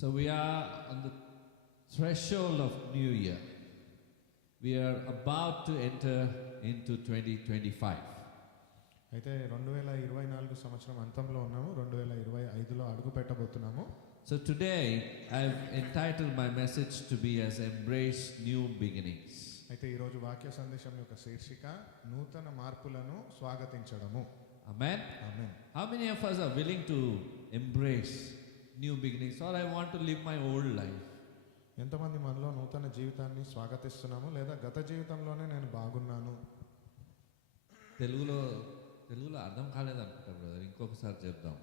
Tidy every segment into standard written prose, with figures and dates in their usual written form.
So we are on the threshold of New Year. We are about to enter into 2025. అయితే 2024 సంవత్సరం అంతంలో ఉన్నాము. 2025లో అడుగు పెట్టబోతున్నాము. So today I've entitled my message to be as embrace new beginnings. అయితే ఈ రోజు వాక్య సందేశం యొక్క శీర్షిక నూతన మార్పులను స్వాగతించడము. Amen. Amen. How many of us are willing to embrace new beginnings, or I want to live my old life? ఎంతమంది మనలో నూతన జీవితాన్ని స్వాగతిస్తున్నాము లేదా గత జీవితంలోనే నేను బాగున్నాను? తెలుగులో అర్థం కాలేదనుకుంటా బ్రదర్, ఇంకొకసారి చెప్దాం.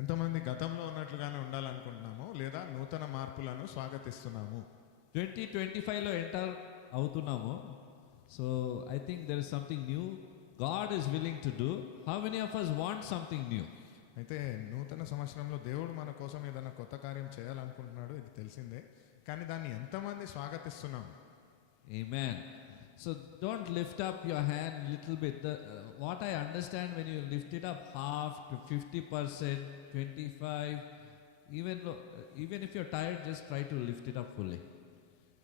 ఎంతమంది గతంలో ఉన్నట్లుగానే ఉండాలనుకుంటున్నాము లేదా నూతన మార్పులను స్వాగతిస్తున్నాము? 2025లో ఎంటర్ అవుతున్నాము. So I think there is something new God is willing to do. How many of us want something new? అయితే నూతన సంవత్సరంలో దేవుడు మన కోసం ఏదైనా కొత్త కార్యం చేయాలనుకుంటున్నాడు, ఇది తెలిసిందే. కానీ దాన్ని ఎంతమంది స్వాగతిస్తున్నాం? Amen. So don't lift up your hand little bit. What I understand, when you lift it up half to 50%, 25, even if you're tired, just try to lift it up fully.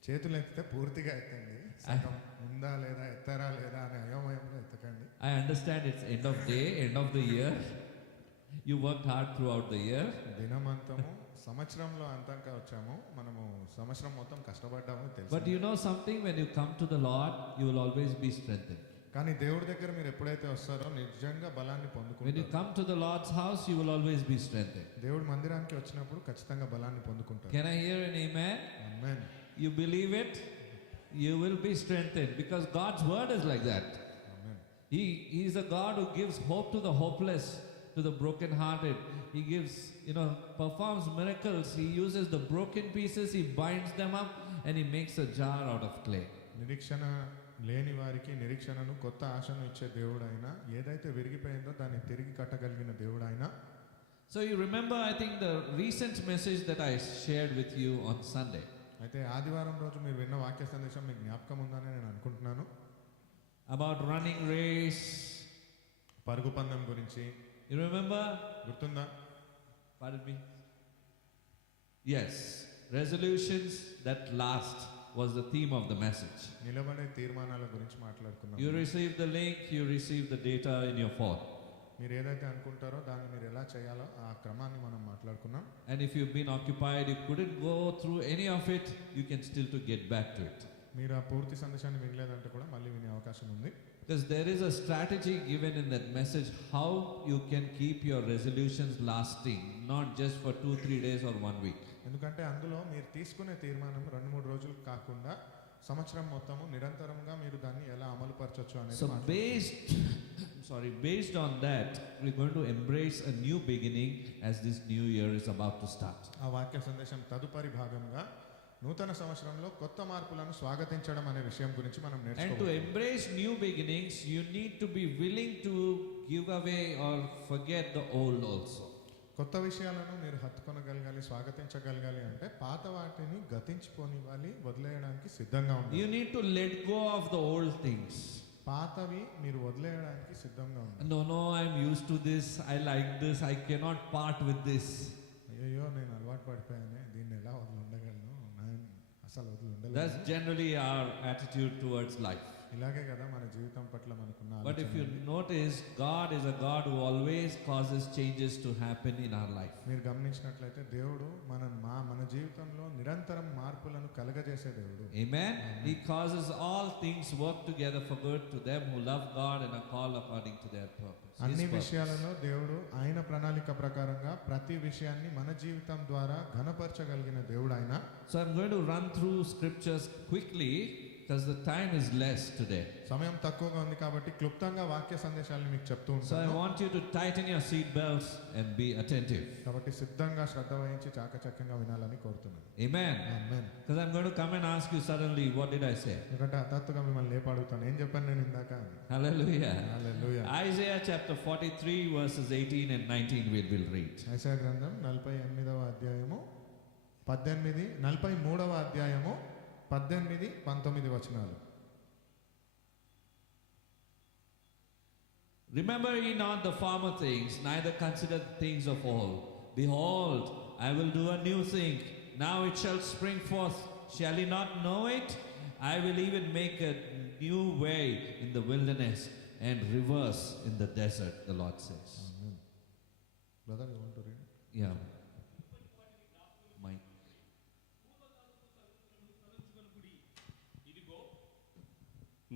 చేతులు ఎత్తితే పూర్తిగా ఎత్తండి. సగం ఉందా లేదా ఎత్తారా లేదా అనే అయోమయంలో ఎత్తకండి. I understand it's end of day, end of the year. You worked hard throughout the year. దినమంతము సంవత్సరంలో అంతంగా వచ్చాము, మనము సంవత్సరం మొత్తం కష్టపడ్డాము తెలుసు. But you know something, when you come to the Lord, you will always be strengthened. కానీ దేవుడి దగ్గర మీరు ఎప్పుడైతే వస్తారో నిజంగా బలాన్ని When you పొందుకుంటారు. come to the Lord's house, you will always be strengthened. దేవుడి మందిరానికి వచ్చినప్పుడు ఖచ్చితంగా బలాన్ని పొందుకుంటారు. Can I hear an amen? Amen. You believe it, you will be strengthened, because God's word is like that. Amen. He is a God who gives hope to the hopeless, to the broken hearted. He gives, performs miracles. He uses the broken pieces, he binds them up, and he makes a jar out of clay. నిరీక్షణ లేని వారికి నిరీక్షణను, కొత్త ఆశను ఇచ్చే దేవుడైనా, ఏదైతే విరిగిపోయిందో దాన్ని తిరిగి కట్టగలిగిన దేవుడైనా. So you remember, I think, the recent message that I shared with you on Sunday. అయితే ఆదివారం రోజు మీరు విన్న వాక్య సందేశం మీకు జ్ఞాపకం ఉందని నేను అనుకుంటున్నాను. About running race. పరుగు పందెం గురించి. You remember? గుర్తుందా? Pardon me? Yes. Resolutions that last was the theme of the message. నిలబడే తీర్మానాల గురించి మాట్లాడుకున్నాం. You received the link, you received the data in your phone. మీరు ఏదైతే అనుకుంటారో దాన్ని మీరు ఎలా చేయాలో ఆ క్రమాన్ని మనం మాట్లాడుకున్నాం. And if you've been occupied, you couldn't go through any of it, you can still to get back to it. మీరు ఆ పూర్తి సందేశాన్ని వినలేదంటే కూడా మళ్ళీ వినే అవకాశం ఉంది. Because there is a strategy given in that message how you can keep your resolutions lasting, not just for 2-3 days or 1 week. ఎందుకంటే అందులో మీరు తీసుకునే తీర్మానం 2-3 రోజులు కాకుండా సంవత్సరం మొత్తము నిరంతరంగా మీరు దాన్ని ఎలా అమలు పరచొచ్చు అనేది. So based on that, we're going to embrace a new beginning as this new year is about to start. ఆ వాక్య సందేశం తదుపరి భాగంగా నూతన సంవత్సరంలో కొత్త మార్పులను స్వాగతించడం అనే విషయం గురించి మనం And to నేర్చుకోవాలి. embrace new beginnings, you need to be willing to give away or forget the old also. కొత్త విషయాలను మీరు హత్తుకొనగలగాలి, స్వాగతించగలగాలి అంటే పాత వాటిని గతించుకోనివ్వాలి, వదిలేయడానికి సిద్ధంగా ఉండాలి. You need to let go of the old things. పాతవి మీరు వదిలేయడానికి సిద్ధంగా ఉండాలి. No, I'm used to this, I like this, I cannot part with this. అయ్యో నేను అలవాటు పడిపోయానే, దీన్ని ఎలా వదిలి ఉండగలను, నేను అసలు వదిలి ఉండలేదు. That's generally our attitude towards life. ఇలాగే కదా మన జీవితం పట్ల మనకున్న But if ఆలోచన. you notice, God is a God who always causes changes to happen in our life. మీరు గమనించినట్లయితే దేవుడు మన జీవితంలో నిరంతరం మార్పులను కలగజేసే దేవుడు. Amen. He causes all things work together for good to them who love God and are called according to their purpose. His అన్ని purpose. విషయాలలో దేవుడు ఆయన ప్రణాళిక ప్రకారంగా ప్రతి విషయాన్ని మన జీవితం ద్వారా ఘనపరచగలిగిన దేవుడు ఆయన. So I'm going to run through scriptures quickly because the time is less today. సమయం తక్కువగా ఉంది కాబట్టి క్లుప్తంగా వాక్య సందేశాలను మీకు చెప్తూ So I ఉంటాను. want you to tighten your seat belts and be attentive. కాబట్టి సిద్ధంగా శ్రద్ధ వహించి చాకచక్యంగా వినాలని కోరుతున్నాను. Amen. Amen. Because I'm going to come and ask you suddenly, what did I say? ఎందుకంటే హఠాత్తుగా మిమ్మల్ని లేపాడుగుతాను, ఏం చెప్పాను నేను ఇందాక? Hallelujah. Hallelujah. Isaiah chapter 43 verses 18 and 19 we'll read. యెషయా గ్రంథం 48వ అధ్యాయము 43వ అధ్యాయము 18-19 వచనాలు. Remember ye not the former things, neither consider the things of old. Behold, I will do a new thing. Now it shall spring forth. Shall ye not know it? I will even make a new way in the wilderness and rivers in the desert, the Lord says. Amen. Brother, you want to read? Yeah. Mike.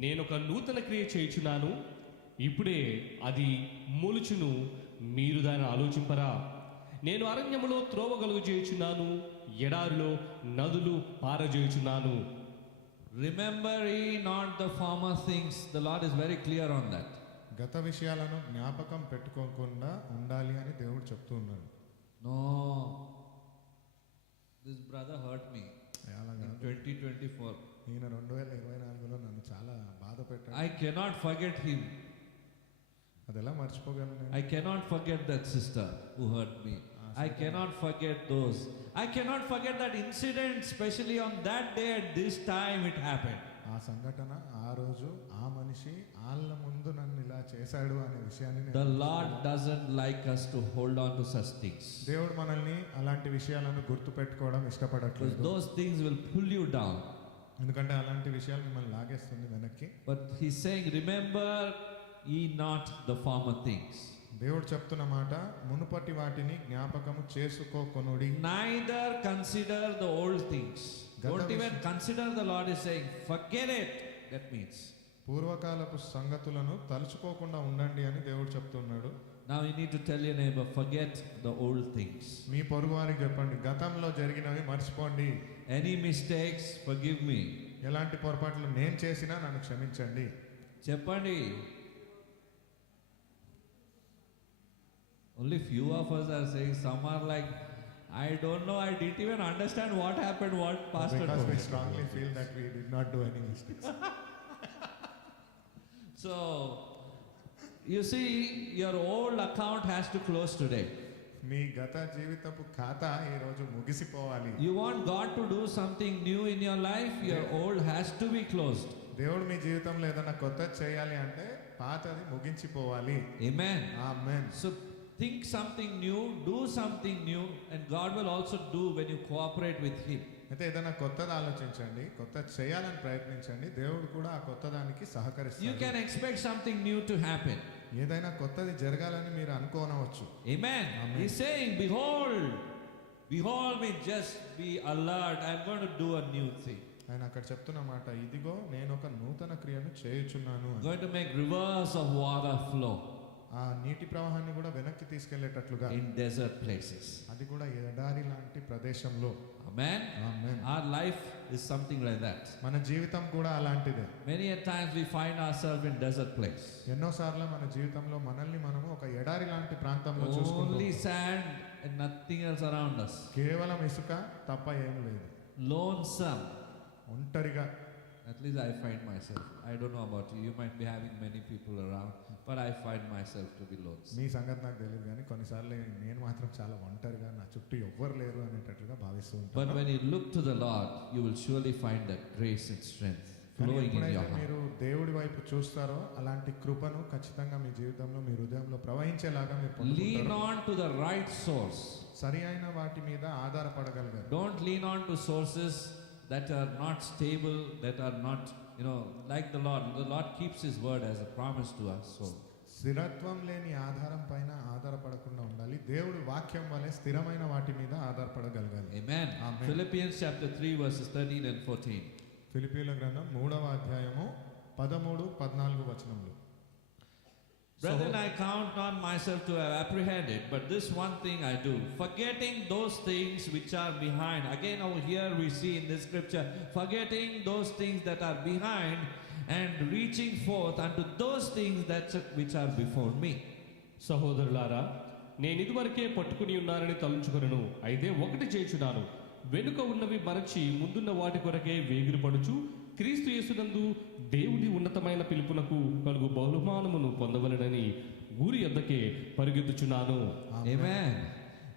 నేనొక నూతన క్రియ చేయుచున్నాను, ఇప్పుడే అది మొలుచును, మీరు దాన్ని ఆలోచింపరా. నేను అరణ్యములో త్రోవ కలుగు చేయుచున్నాను, ఎడారిలో నదులు పారజేయుచున్నాను. Remember ye not the former things. The Lord is very clear on that. గత విషయాలను జ్ఞాపకం పెట్టుకోకుండా ఉండాలి అని దేవుడు చెప్తూ ఉన్నాడు. No. This brother hurt me అలాగా in 2024. ఈయన 2024లో నన్ను చాలా బాధ పెట్టాడు. I cannot forget him. అది ఎలా మర్చిపోగలను నేను? I cannot forget that sister who hurt me. I cannot forget those. I cannot forget that incident, especially on that day at this time it happened. ఆ సంఘటన, ఆ రోజు, ఆ మనిషి వాళ్ళ ముందు నన్ను ఇలా చేశాడు అనే విషయాన్ని The Lord doesn't like us to hold on to such things. దేవుడు మనల్ని అలాంటి విషయాలను గుర్తు పెట్టుకోవడం Because ఇష్టపడట్లేదు. those things will pull you down. ఎందుకంటే అలాంటి విషయాలు మిమ్మల్ని లాగేస్తుంది వెనక్కి. But he's saying, remember ye not the former things. దేవుడు చెప్తున్న మాట, మునుపటి వాటిని జ్ఞాపకము చేసుకోకొనుడి. Neither consider the old things. Don't even consider, the Lord is saying, forget it. That means. పూర్వకాలపు సంగతులను తలుచుకోకుండా ఉండండి అని దేవుడు చెప్తున్నాడు. Now you need to tell your neighbor, forget the old things. మీ పొరుగు వారికి చెప్పండి, గతంలో జరిగినవి మర్చిపోండి. Any mistakes, forgive me. ఎలాంటి పొరపాట్లు నేను చేసినా నన్ను క్షమించండి. చెప్పండి. Only few of us are saying, some are like, I don't know, I didn't even understand what happened, what pastor Because told we me. strongly feel that we did not do any mistakes. So, you see, your old account has to close today. మీ గత జీవితపు ఖాతా ఈ రోజు ముగిసిపోవాలి. You want God to do something new in your life, your old has to be closed. దేవుడు మీ జీవితంలో ఏదైనా కొత్త చేయాలి అంటే పాతది ముగించిపోవాలి. Amen. Amen. So, think something new, do something new, and God will also do when you cooperate with Him. అయితే ఏదైనా కొత్తది ఆలోచించండి, కొత్త చేయాలని ప్రయత్నించండి, దేవుడు కూడా ఆ కొత్త దానికి You సహకరిస్తాడు. can expect something new to happen. ఏదైనా కొత్తది జరగాలని మీరు అనుకోనవచ్చు. Amen. Amen. He's saying, behold me, just be alert. I'm going to do a new thing. ఆయన అక్కడ చెప్తున్న మాట, ఇదిగో నేను ఒక నూతన క్రియను చేయుచున్నాను I'm అని. going to make rivers of water flow ఆ నీటి ప్రవాహాన్ని కూడా వెనక్కి తీసుకెళ్లేటట్లుగా, in desert places. అది కూడా ఎడారి లాంటి ప్రదేశంలో. Amen. Amen. Our life is something like that. మన జీవితం కూడా అలాంటిదే. Many a times we find ourselves in desert place. ఎన్నోసార్లు మన జీవితంలో మనల్ని మనము ఒక ఎడారి లాంటి ప్రాంతంలో Only చూసుకుంటాం. sand and nothing else around us. కేవలం ఇసుక తప్ప ఏం లేదు. Lonesome. ఒంటరిగా. At least I find myself. I don't know about you. You might be having many people around, but I find myself to be lonesome. మీ సంగతి నాకు తెలియదు కానీ కొన్నిసార్లు నేను మాత్రం చాలా ఒంటరిగా, నా చుట్టూ ఎవ్వరు లేరు అనేటట్టుగా భావిస్తూ But ఉంటాను. when you look to the Lord, you will surely find that grace and strength కానీ flowing in ఎప్పుడైతే your heart. మీరు దేవుడి వైపు చూస్తారో అలాంటి కృపను ఖచ్చితంగా మీ జీవితంలో, మీ హృదయంలో ప్రవహించేలాగా మీరు Lean పొందుకుంటారు. on to the right source. సరి అయిన వాటి మీద ఆధారపడగలగాలి. Don't lean on to sources that are not stable, that are not, like the Lord. The Lord keeps His word as a promise to us. So, స్థిరత్వం లేని ఆధారం పైన ఆధారపడకుండా ఉండాలి. దేవుడి వాక్యం వలె స్థిరమైన వాటి మీద ఆధారపడగలగాలి. Amen. Amen. Philippians chapter 3 verses 13 and 14. ఫిలిప్పీయుల గ్రంథం 3వ అధ్యాయము 13, 14 వచనములు. Brethren, I count not myself to have apprehended, but this one thing I do, forgetting those things which are behind. Again, over here we see in this scripture, forgetting those things that are behind and reaching forth unto those things which are before me. సహోదరులారా, నేను ఇదివరకే పట్టుకుని ఉన్నానని తలంచుకొనను, అయితే ఒకటి చేయుచున్నాను, వెనుక ఉన్నవి మరచి ముందున్న వాటి కొరకే వేగిరపడుచు క్రీస్తు యేసునందు దేవుని ఉన్నతమైన పిలుపునకు కలుగు బహుమానమును పొందవలెనని ఊరి యొద్దకే పరిగెత్తుచున్నాను. Amen.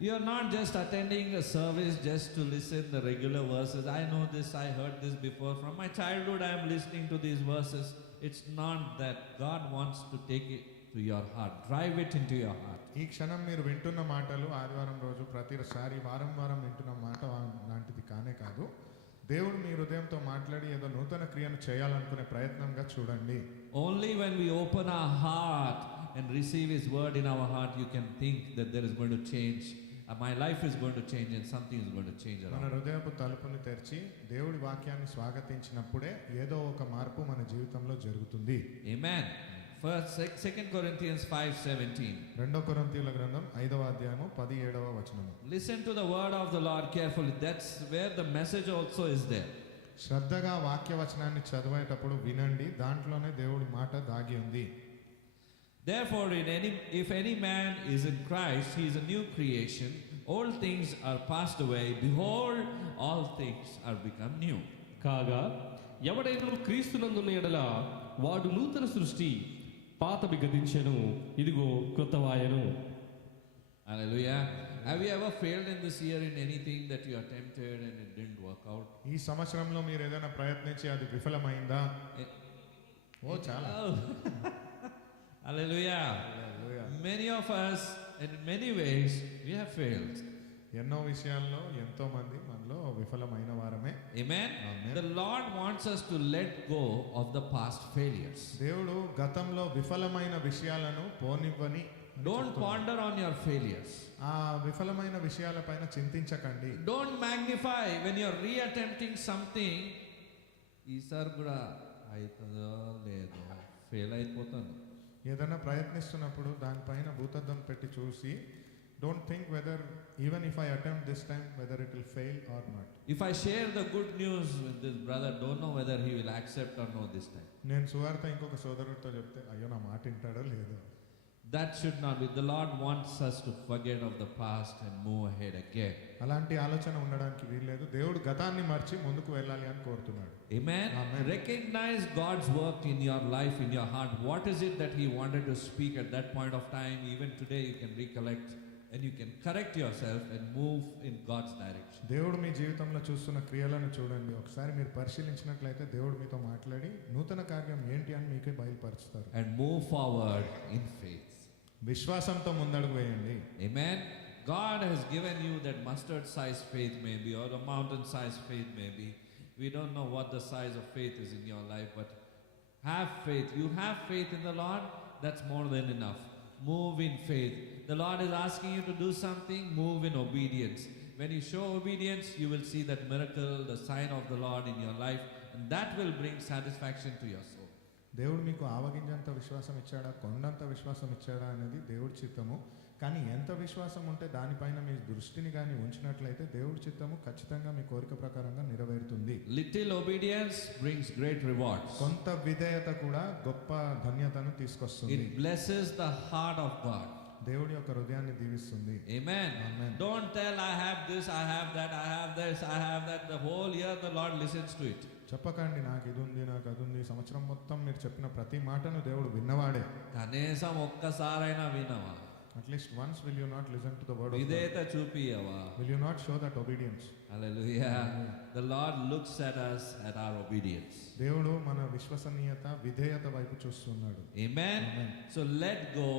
You are not just attending a service just to listen the regular verses. I know this, I heard this before. From my childhood I am listening to these verses. It's not that. God wants to take it to your heart. Drive it into your heart. ఈ క్షణం మీరు వింటున్న మాటలు ఆదివారం రోజు ప్రతిసారి వారం వారం వింటున్న మాట లాంటిది కానే కాదు. దేవుడు మీ హృదయంతో మాట్లాడి ఏదో నూతన క్రియను చేయాలనుకునే ప్రయత్నంగా చూడండి. Only when we open our heart and receive His word in our heart, you can think that there is going to change. My life is going to change and something is going to change మన around. హృదయపు తలుపుని తెరిచి దేవుడి వాక్యాన్ని స్వాగతించినప్పుడే ఏదో ఒక మార్పు మన జీవితంలో జరుగుతుంది. Amen. First, 2 Corinthians 5:17. 2 కొరింథీయుల గ్రంథం 5వ అధ్యాయము 17వ వచనము. Listen to the word of the Lord carefully. That's where the message also is there. శ్రద్ధగా వాక్యవచనాన్ని చదివేటప్పుడు వినండి, దాంట్లోనే దేవుడి మాట దాగి ఉంది. Therefore, if any man is in Christ, he is a new creation. Old things are passed away. Behold, all things are become new. కాగా ఎవడైనా క్రీస్తునందున్న ఎడల వాడు నూతన సృష్టి, పాతవి గతించెను, ఇదిగో క్రొత్తవాయెను. Hallelujah. Have you ever failed in this year in anything that you attempted and it didn't work out? ఈ సంవత్సరంలో మీరు ఏదైనా ప్రయత్నించి అది విఫలమైందా? ఓ చాలా. Oh. Hallelujah. Hallelujah. Many of us, in many ways, we have failed. ఎన్నో విషయాల్లో ఎంతో మంది మనలో విఫలమైన వారమే. Amen. Amen. The Lord wants us to let go of the past failures. దేవుడు గతంలో విఫలమైన విషయాలను పోనివ్వని. Don't ponder on your failures. ఆ విఫలమైన విషయాలపైన చింతించకండి. Don't magnify when you're reattempting something. ఈసారి కూడా అవుతుందో లేదో ఫెయిల్ అయిపోతాను. ఏదైనా ప్రయత్నిస్తున్నప్పుడు దానిపైన భూతద్దం పెట్టి చూసి don't think whether even if I attempt this time whether it will fail or not. If I share the good news with this brother, don't know whether he will accept or no this time. నేను సువార్త ఇంకొక సోదరుడితో చెప్తే అయ్యో నా మాట వింటాడో లేదో. That should not be. The Lord wants us to forget of the past and move ahead again. అలాంటి ఆలోచన ఉండడానికి వీల్లేదు. దేవుడు గతాన్ని మర్చి ముందుకు వెళ్ళాలి అని కోరుతున్నాడు. Amen. Amen. Recognize God's work in your life, in your heart. What is it that He wanted to speak at that point of time? Even today you can recollect and you can correct yourself and move in God's direction. దేవుడు మీ జీవితంలో చూస్తున్న క్రియలను చూడండి. ఒకసారి మీరు పరిశీలించినట్లయితే దేవుడు మీతో మాట్లాడి నూతన కార్యం ఏంటి అని మీకే బయలుపరుస్తారు. And move forward in faith. విశ్వాసంతో ముందడుగు వేయండి. Amen. God has given you that mustard size faith maybe, or a mountain size faith maybe. We don't know what the size of faith is in your life, but have faith. You have faith in the Lord, that's more than enough. Move in faith. The Lord is asking you to do something, move in obedience. When you show obedience, you will see that miracle, the sign of the Lord in your life, and that will bring satisfaction to your soul. దేవుడు మీకు ఆవగింజంత విశ్వాసం ఇచ్చాడా, కొండంత విశ్వాసం ఇచ్చాడా అనేది దేవుడి చిత్తము. కానీ ఎంత విశ్వాసం ఉంటే దానిపైన మీ దృష్టిని కానీ ఉంచినట్లయితే దేవుడి చిత్తము ఖచ్చితంగా మీ కోరిక ప్రకారంగా నెరవేరుతుంది. Little obedience brings great rewards. కొంత విధేయత కూడా గొప్ప ధన్యతను తీసుకొస్తుంది. It blesses the heart of God. దేవుడి యొక్క హృదయాన్ని దీవిస్తుంది. Amen. Amen. Don't tell I have this, I have that, I have this, I have that. The whole year the Lord listens to it. చెప్పకండి నాకు ఇది ఉంది, నాకు అది ఉంది. సంవత్సరం మొత్తం మీరు చెప్పిన ప్రతి మాటను దేవుడు విన్నవాడే. కనీసం ఒక్కసారైనా వినవా? At least once will you not listen to the word of God? విధేయత చూపియవా? Will you not show that obedience? Hallelujah. The Lord looks at us at our obedience. దేవుడు మన విశ్వసనీయత, విధేయత వైపు చూస్తున్నాడు. Amen. Amen. So let go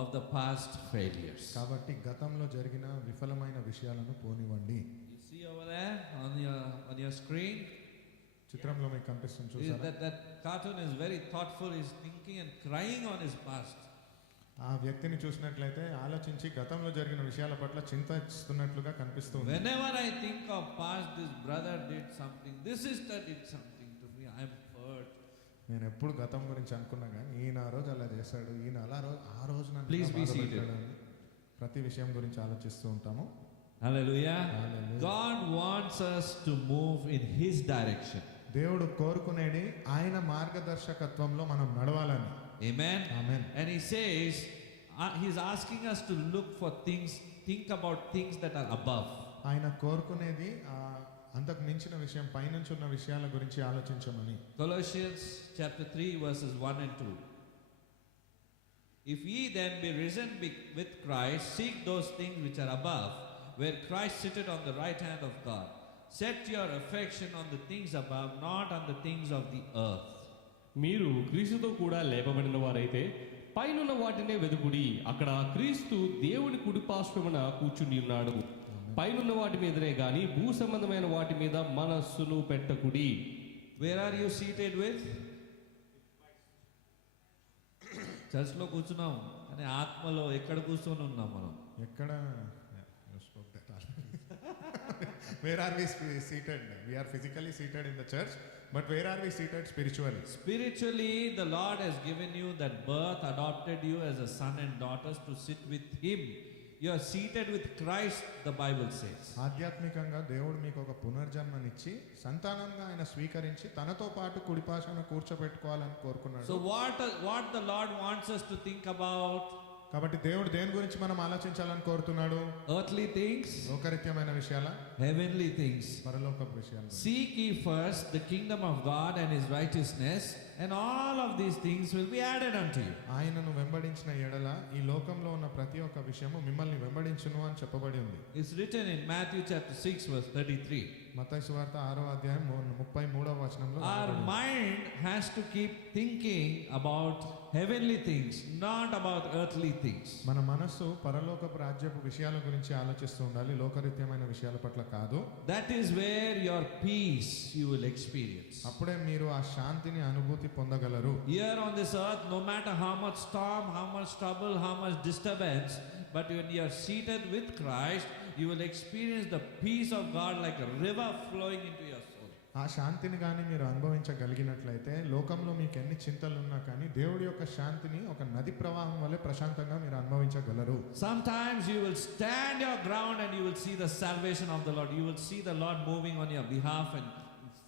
of the past failures. కాబట్టి గతంలో జరిగిన విఫలమైన విషయాలను పోనివ్వండి. You see over there on your screen? చిత్రంలో మీకు కనిపిస్తుంది చూసారా? That cartoon is very thoughtful. He's thinking and crying on his past. ఆ వ్యక్తిని చూసినట్లయితే ఆలోచించి గతంలో జరిగిన విషయాల పట్ల చింతిస్తున్నట్లుగా కనిపిస్తుంది. Whenever I think of past, this brother did something, this sister did something to me, I'm hurt. నేను ఎప్పుడు గతం గురించి అనుకున్నా కానీ ఈయన ఆ రోజు అలా చేశాడు, ఈయన అలా ఆ రోజు నన్ను Please ఇలా be బాధపెట్టాడు అని ప్రతి విషయం గురించి ఆలోచిస్తూ ఉంటాము. Hallelujah. Hallelujah. God wants us to move in His direction. దేవుడు కోరుకునేది ఆయన మార్గదర్శకత్వంలో మనం నడవాలని. Amen. Amen. And He says, He's asking us to look for things, think about things that are above. ఆయన కోరుకునేది అంతకు మించిన విషయం, పైనుంచి ఉన్న విషయాల గురించి ఆలోచించమని. Colossians chapter 3 verses 1 and 2. If ye then be risen with Christ, seek those things which are above, where Christ sitteth on the right hand of God. Set your affection on the things above, not on the things of the earth. మీరు క్రీస్తుతో కూడా లేపబడిన వారైతే పైనున్న వాటినే వెదుకుడి, అక్కడ క్రీస్తు దేవుని కుడిపార్శ్వమున కూర్చుని ఉన్నాడు. పైనున్న వాటి మీదనే గాని భూ సంబంధమైన వాటి మీద మనస్సును పెట్టకుడి. Where are you seated with? చర్చ్లో కూర్చున్నాం కానీ ఆత్మలో ఎక్కడ కూర్చొని ఉన్నాం మనం? ఎక్కడ where are we seated? We are physically seated in the church, but where are we seated spiritually? Spiritually, the Lord has given you that birth, adopted you as a son and daughters to sit with Him. You are seated with Christ, the Bible says. ఆధ్యాత్మికంగా దేవుడు మీకు ఒక పునర్జన్మనిచ్చి సంతానంగా ఆయన స్వీకరించి తనతో పాటు కుడిపాశాన కూర్చోబెట్టుకోవాలని కోరుకున్నాడు. So what the Lord wants us to think about? కాబట్టి దేవుడు దేని గురించి మనం ఆలోచించాలని కోరుతున్నాడు? Earthly things, లోకరీత్యమైన విషయాల, heavenly things. పరలోకపు విషయాలు. Seek ye first the kingdom of God and His righteousness, and all of these things will be added unto you. ఆయనను వెంబడించిన ఎడల ఈ లోకంలో ఉన్న ప్రతి ఒక్క విషయము మిమ్మల్ని వెంబడించును అని చెప్పబడి ఉంది. It's written in Matthew chapter 6 verse 33. మత్తయి సువార్త 6వ అధ్యాయం 33వ వచనంలో Our mind has to keep thinking about heavenly things, not about earthly things. మన మనస్సు పరలోకపు రాజ్యపు విషయాల గురించి ఆలోచిస్తూ ఉండాలి, లోకరీత్యమైన విషయాల పట్ల కాదు. That is where your peace you will experience. అప్పుడే మీరు ఆ శాంతిని అనుభూతి పొందగలరు. Here on this earth, no matter how much storm, how much trouble, how much disturbance, but when you are seated with Christ, you will experience the peace of God like a river flowing into your soul. ఆ శాంతిని కానీ మీరు అనుభవించగలిగినట్లయితే లోకంలో మీకు ఎన్ని చింతలు ఉన్నా కానీ దేవుడి యొక్క శాంతిని ఒక నది ప్రవాహం వలె ప్రశాంతంగా మీరు అనుభవించగలరు. Sometimes you will stand your ground and you will see the salvation of the Lord. You will see the Lord moving on your behalf and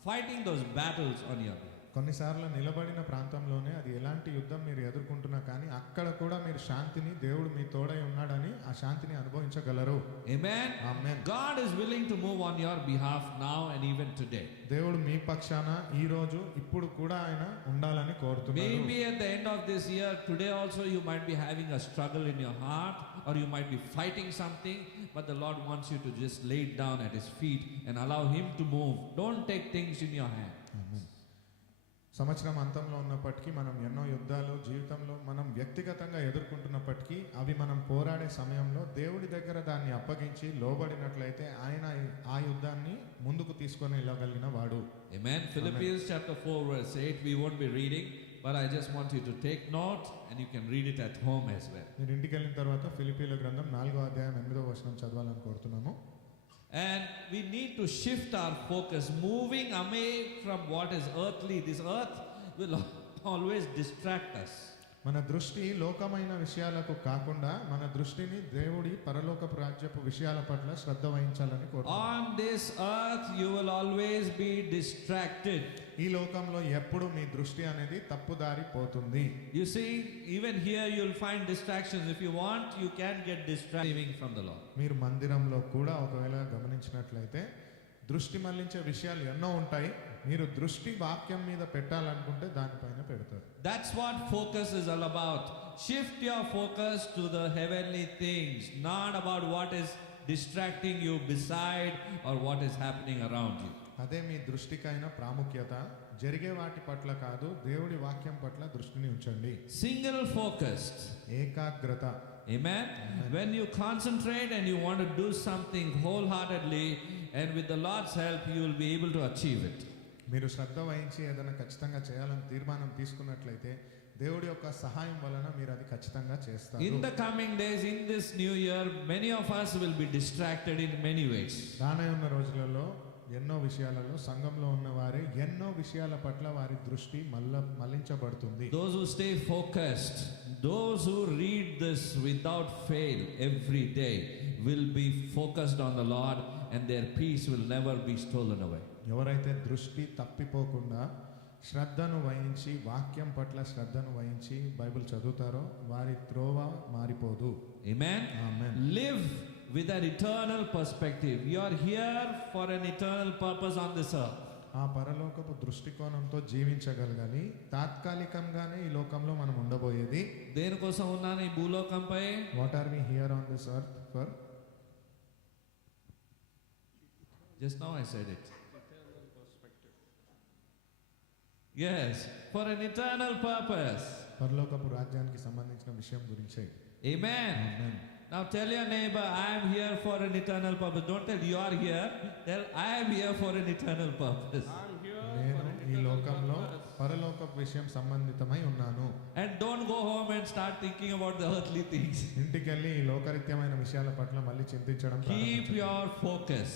fighting those battles on your behalf. కొన్నిసార్లు నిలబడిన ప్రాంతంలోనే అది ఎలాంటి యుద్ధం మీరు ఎదుర్కొంటున్నా కానీ అక్కడ కూడా మీరు శాంతిని, దేవుడు మీ తోడై ఉన్నాడని ఆ శాంతిని అనుభవించగలరు. Amen. Amen. God is willing to move on your behalf now and even today. దేవుడు మీ పక్షాన ఈ రోజు ఇప్పుడు కూడా ఆయన ఉండాలని కోరుతున్నాడు. Maybe at the end of this year, today also you might be having a struggle in your heart, or you might be fighting something, but the Lord wants you to just lay it down at His feet and allow Him to move. Don't take things in your hand. సంవత్సరం అంతంలో ఉన్నప్పటికీ మనం ఎన్నో యుద్ధాలు జీవితంలో మనం వ్యక్తిగతంగా ఎదుర్కొంటున్నప్పటికీ అవి మనం పోరాడే సమయంలో దేవుడి దగ్గర దాన్ని అప్పగించి లోబడినట్లయితే ఆయన ఆ యుద్ధాన్ని ముందుకు తీసుకొని వెళ్ళగలిగిన వాడు. Amen. Philippians chapter 4 verse 8, we won't be reading, but I just want you to take note and you can read it at home as well. మీరు ఇంటికి వెళ్ళిన తర్వాత ఫిలిప్పీయుల గ్రంథం 4వ అధ్యాయం 8వ వచనం చదవాలని కోరుతున్నాము. And we need to shift our focus, moving away from what is earthly. This earth will always distract us. మన దృష్టి లోకమైన విషయాలకు కాకుండా మన దృష్టిని దేవుడి పరలోకపు రాజ్యపు విషయాల పట్ల శ్రద్ధ వహించాలని కోరుతున్నాను. On this earth you will always be distracted. ఈ లోకంలో ఎప్పుడు మీ దృష్టి అనేది తప్పుదారి పోతుంది. You see, even here you will find distractions. If you want, you can get distracted from the Lord. మీరు మందిరంలో కూడా ఒకవేళ గమనించినట్లయితే దృష్టి మళ్లించే విషయాలు ఎన్నో ఉంటాయి. మీరు దృష్టి వాక్యం మీద పెట్టాలనుకుంటే దానిపైన పెడతారు. That's what focus is all about. Shift your focus to the heavenly things, not about what is distracting you beside or what is happening around you. అదే మీ దృష్టికైన ప్రాముఖ్యత. జరిగే వాటి పట్ల కాదు, దేవుడి వాక్యం పట్ల దృష్టిని ఉంచండి. Single focused. ఏకాగ్రత. Amen. When you concentrate and you want to do something wholeheartedly and with the Lord's help, you will be able to achieve it. మీరు శ్రద్ధ వహించి ఏదైనా ఖచ్చితంగా చేయాలని తీర్మానం తీసుకున్నట్లయితే దేవుడి యొక్క సహాయం వలన మీరు అది ఖచ్చితంగా చేస్తారు. In the coming days, in this new year, many of us will be distracted in many ways. రానే ఉన్న రోజులలో ఎన్నో విషయాలలో సంఘంలో ఉన్న వారి ఎన్నో విషయాల పట్ల వారి దృష్టి మళ్లించబడుతుంది. Those who stay focused, those who read this without fail every day will be focused on the Lord and their peace will never be stolen away. ఎవరైతే దృష్టి తప్పిపోకుండా శ్రద్ధను వహించి వాక్యం పట్ల శ్రద్ధను వహించి బైబిల్ చదువుతారో వారి త్రోవ మారిపోదు. Amen. Amen. Live with an eternal perspective. You are here for an eternal purpose on this earth. ఆ పరలోకపు దృష్టికోణంతో జీవించగలగాలి. తాత్కాలికంగానే ఈ లోకంలో మనం ఉండబోయేది. దేనికోసం ఉన్నాను ఈ భూలోకంపై? What are we here on this earth for? Just now I said it. Yes, for an eternal purpose. పరలోకపు రాజ్యానికి సంబంధించిన విషయం గురించే. Amen. Amen. Now tell your neighbor, I am here for an eternal purpose. Don't tell you are here. Tell I am here for an eternal purpose. నేను ఈ లోకంలో పరలోకపు విషయం సంబంధితమై ఉన్నాను. And don't go home and start thinking about the earthly things. ఇంటికెళ్ళి ఈ లోకరీత్యమైన విషయాల పట్ల మళ్ళీ చింతించడం Keep ప్రారంభించండి. your focus.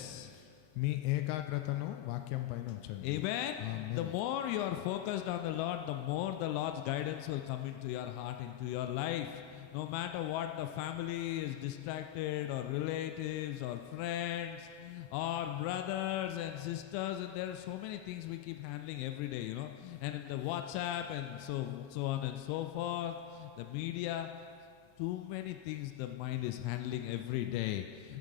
మీ ఏకాగ్రతను వాక్యం పైన ఉంచండి. Amen. Amen. The more you are focused on the Lord, the more the Lord's guidance will come into your heart, into your life. No matter what the family is distracted, or relatives, or friends, or brothers and sisters, and there are so many things we keep handling every day, you know, and in the WhatsApp and so on and so forth, the media, too many things the mind is handling every day,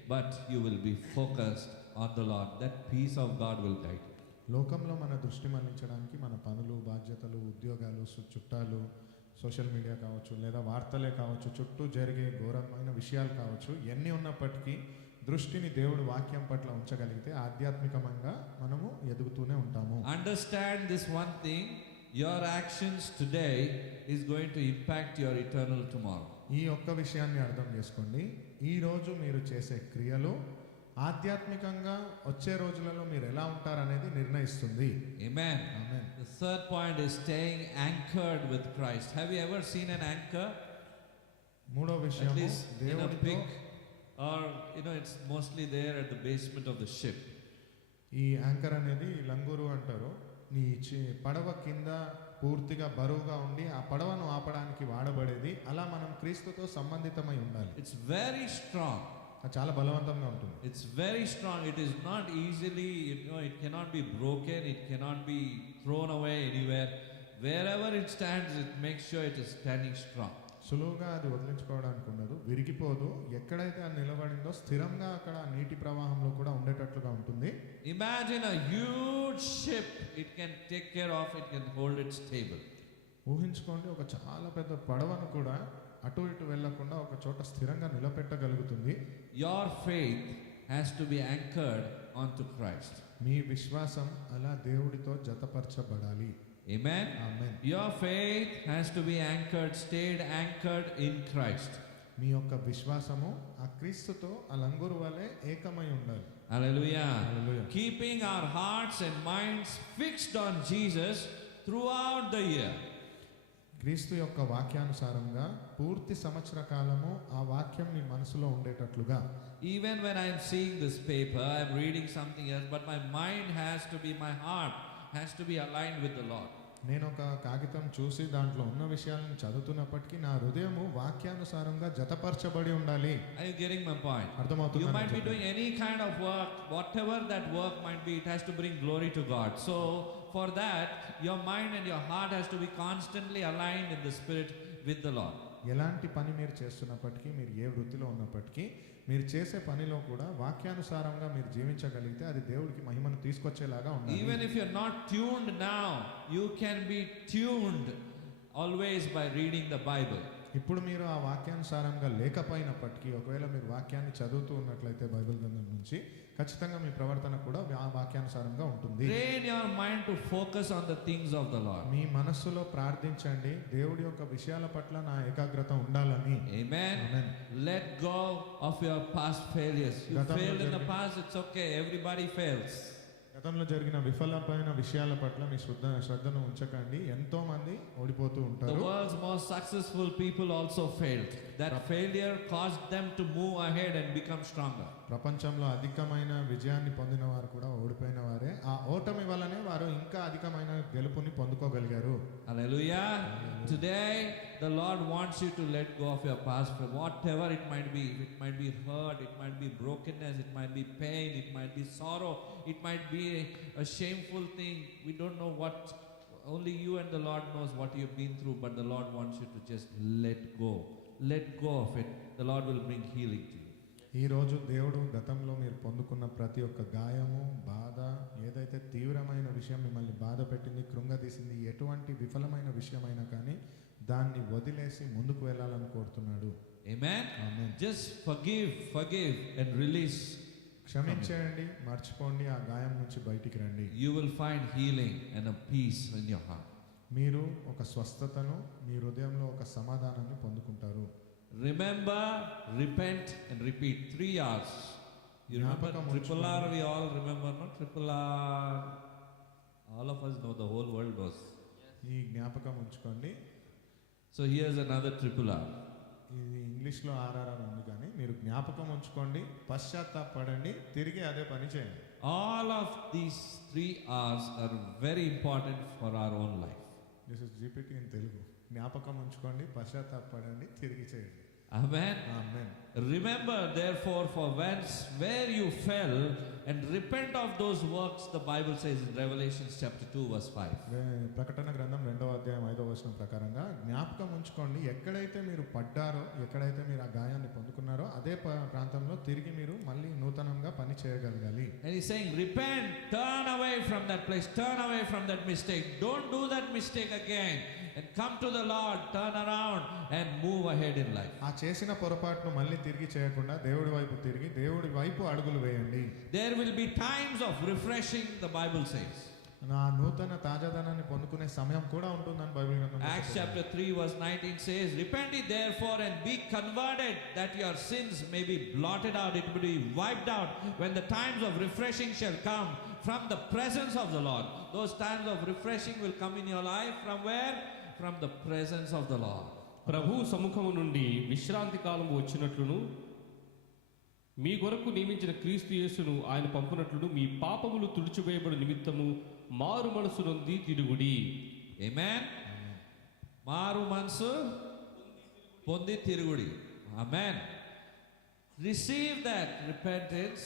but you will be focused on the Lord. That peace of God will guide you. లోకంలో మన దృష్టి మళ్లించడానికి మన పనులు, బాధ్యతలు, ఉద్యోగాలు, చుట్టాలు, social media కావచ్చు, లేదా వార్తలే కావచ్చు, చుట్టూ జరిగే ఘోరమైన విషయాలు కావచ్చు, ఎన్ని ఉన్నప్పటికీ దృష్టిని దేవుడు వాక్యం పట్ల ఉంచగలిగితే ఆధ్యాత్మికంగా మనము ఎదుగుతూనే ఉంటాము. Understand this one thing, your actions today is going to impact your eternal tomorrow. ఈ ఒక్క విషయాన్ని అర్థం చేసుకోండి. ఈ రోజు మీరు చేసే క్రియలు ఆధ్యాత్మికంగా వచ్చే రోజులలో మీరు ఎలా ఉంటారనేది నిర్ణయిస్తుంది. Amen. Amen. The third point is staying anchored with Christ. Have you ever seen an anchor? మూడో At విషయం least in a దేవుడితో pig, or you know, it's mostly there at the basement of the ship. ఈ anchor అనేది లంగూరు అంటారు. నీ పడవ కింద పూర్తిగా బరువుగా ఉండి ఆ పడవను ఆపడానికి వాడబడేది. అలా మనం క్రీస్తుతో సంబంధితమై ఉండాలి. It's very strong. అది చాలా బలవంతంగా ఉంటుంది. It's very strong. It is not easily, you know, it cannot be broken. It cannot be thrown away anywhere. Wherever it stands, it makes sure it is standing strong. సులువుగా అది వదిలించుకోవడానికి ఉండదు, విరిగిపోదు. ఎక్కడైతే అది నిలబడిందో స్థిరంగా అక్కడ నీటి ప్రవాహంలో కూడా ఉండేటట్లుగా ఉంటుంది. Imagine a huge ship. It can take care of, it can hold it stable. ఊహించుకోండి, ఒక చాలా పెద్ద పడవను కూడా అటు ఇటు వెళ్లకుండా ఒక చోట స్థిరంగా నిలబెట్టగలుగుతుంది. Your faith has to be anchored onto Christ. మీ విశ్వాసం అలా దేవుడితో జతపరచబడాలి. Amen. Amen. Your faith has to be anchored, stayed anchored in Christ. మీ యొక్క విశ్వాసము ఆ క్రీస్తుతో ఆ లంగూరు వలె ఏకమై ఉండాలి. Hallelujah. Hallelujah. Keeping our hearts and minds fixed on Jesus throughout the year. క్రీస్తు యొక్క వాక్యానుసారంగా పూర్తి సంవత్సర కాలము ఆ వాక్యం మీ మనసులో ఉండేటట్లుగా. Even when I am seeing this paper, I am reading something else, but my mind has to be, my heart has to be aligned with the Lord. నేను ఒక కాగితం చూసి దాంట్లో ఉన్న విషయాలను చదువుతున్నప్పటికీ నా హృదయము వాక్యానుసారంగా జతపరచబడి ఉండాలి. Are you getting my point? అర్థమవుతుందా? You might be doing any kind of work, whatever that work might be, it has to bring glory to God. So for that, your mind and your heart has to be constantly aligned in the spirit with the Lord. ఎలాంటి పని మీరు చేస్తున్నప్పటికీ, మీరు ఏ వృత్తిలో ఉన్నప్పటికీ, మీరు చేసే పనిలో కూడా వాక్యానుసారంగా మీరు జీవించగలిగితే అది దేవుడికి మహిమను తీసుకొచ్చేలాగా ఉండాలి. Even if you're not tuned now, you can be tuned always by reading the Bible. ఇప్పుడు మీరు ఆ వాక్యానుసారంగా లేకపోయినప్పటికీ, ఒకవేళ మీరు వాక్యాన్ని చదువుతూ ఉన్నట్లయితే బైబిల్ గ్రంథం నుంచి, ఖచ్చితంగా మీ ప్రవర్తన కూడా ఆ వాక్యానుసారంగా ఉంటుంది. Train your mind to focus on the things of the Lord. మీ మనస్సులో ప్రార్థించండి, దేవుడి యొక్క విషయాల పట్ల నా ఏకాగ్రత ఉండాలని. Amen. Amen. Let go of your past failures. You గతంలో failed in the జరిగిన- past, it's okay. Everybody fails. గతంలో జరిగిన విఫలమైన విషయాల పట్ల మీ శ్రద్ధను ఉంచకండి. ఎంతో మంది ఓడిపోతూ The ఉంటారు. world's most successful people also failed. That failure caused them to move ahead and become stronger. ప్రపంచంలో అధికమైన విజయాన్ని పొందిన వారు కూడా ఓడిపోయిన వారే. ఆ ఓటమి వల్లనే వారు ఇంకా అధికమైన గెలుపుని పొందుకోగలిగారు. Hallelujah. Today, the Lord wants you to let go of your past, whatever it might be. It might be hurt, it might be brokenness, it might be pain, it might be sorrow, it might be a shameful thing. We don't know what, only you and the Lord knows what you've been through, but the Lord wants you to just let go. Let go of it. The Lord will bring healing to you. ఈ రోజు దేవుడు గతంలో మీరు పొందుకున్న ప్రతి ఒక్క గాయము, బాధ, ఏదైతే తీవ్రమైన విషయం మిమ్మల్ని బాధ పెట్టింది, కృంగదీసింది, ఎటువంటి విఫలమైన విషయమైనా కానీ దాన్ని వదిలేసి ముందుకు వెళ్ళాలని కోరుతున్నాడు. Amen. Amen. Just forgive and release. క్షమించేయండి, మర్చిపోండి, ఆ గాయం నుంచి బయటికి రండి. You will find healing and a peace in your heart. మీరు ఒక స్వస్థతను, మీ హృదయంలో ఒక సమాధానాన్ని పొందుకుంటారు. Remember, repent and repeat 3 R's. You remember జ్ఞాపకం triple R, ఉంచుకోండి. we all remember, no? Triple R. All of us know, the whole world knows. ఈ జ్ఞాపకం ఉంచుకోండి. So here's another triple R. ఇది ఇంగ్లీష్లో ఆర్ఆర్ఆర్ ఉంది, కానీ మీరు జ్ఞాపకం ఉంచుకోండి, పశ్చాత్తాపడండి, తిరిగి అదే పని చేయండి. All of these 3 R's are very important for our own life. This is GPT in Telugu. జ్ఞాపకం ఉంచుకోండి, పశ్చాత్తాపడండి, తిరిగి చేయండి. Amen. Amen. Remember, therefore, for whence where you fell, and repent of those works, the Bible says in Revelation chapter 2, verse 5. ప్రకటన గ్రంథం 2వ అధ్యాయం 5వ వచనం ప్రకారంగా జ్ఞాపకం ఉంచుకోండి, ఎక్కడైతే మీరు పడ్డారో, ఎక్కడైతే మీరు ఆ గాయాన్ని పొందుకున్నారో అదే ప్రాంతంలో తిరిగి మీరు మళ్ళీ నూతనంగా పని చేయగలగాలి. And he's saying, repent, turn away from that place, turn away from that mistake. Don't do that mistake again. And come to the Lord, turn around and move ahead in life. ఆ చేసిన పొరపాటును మళ్ళీ తిరిగి చేయకుండా దేవుడి వైపు తిరిగి దేవుడి వైపు అడుగులు వేయండి. There will be times of refreshing, the Bible says. నా నూతన తాజాదనాన్ని పొందుకునే సమయం కూడా ఉంటుందని బైబిల్ గ్రంథంలో Acts చెప్తుంది. chapter 3 verse 19 says, repent ye therefore and be converted, that your sins may be blotted out, it will be wiped out, when the times of refreshing shall come from the presence of the Lord. Those times of refreshing will come in your life from where? From the presence of the Lord. ప్రభు సముఖము నుండి విశ్రాంతి కాలము వచ్చినట్లును మీ కొరకు నియమించిన క్రీస్తు యేసును ఆయన పంపునట్లును మీ పాపములు తుడిచివేయబడు నిమిత్తము మారు మనసు నొంది తిరుగుడి. Amen. మారు మనసు పొంది తిరుగుడి. Amen. Receive that repentance.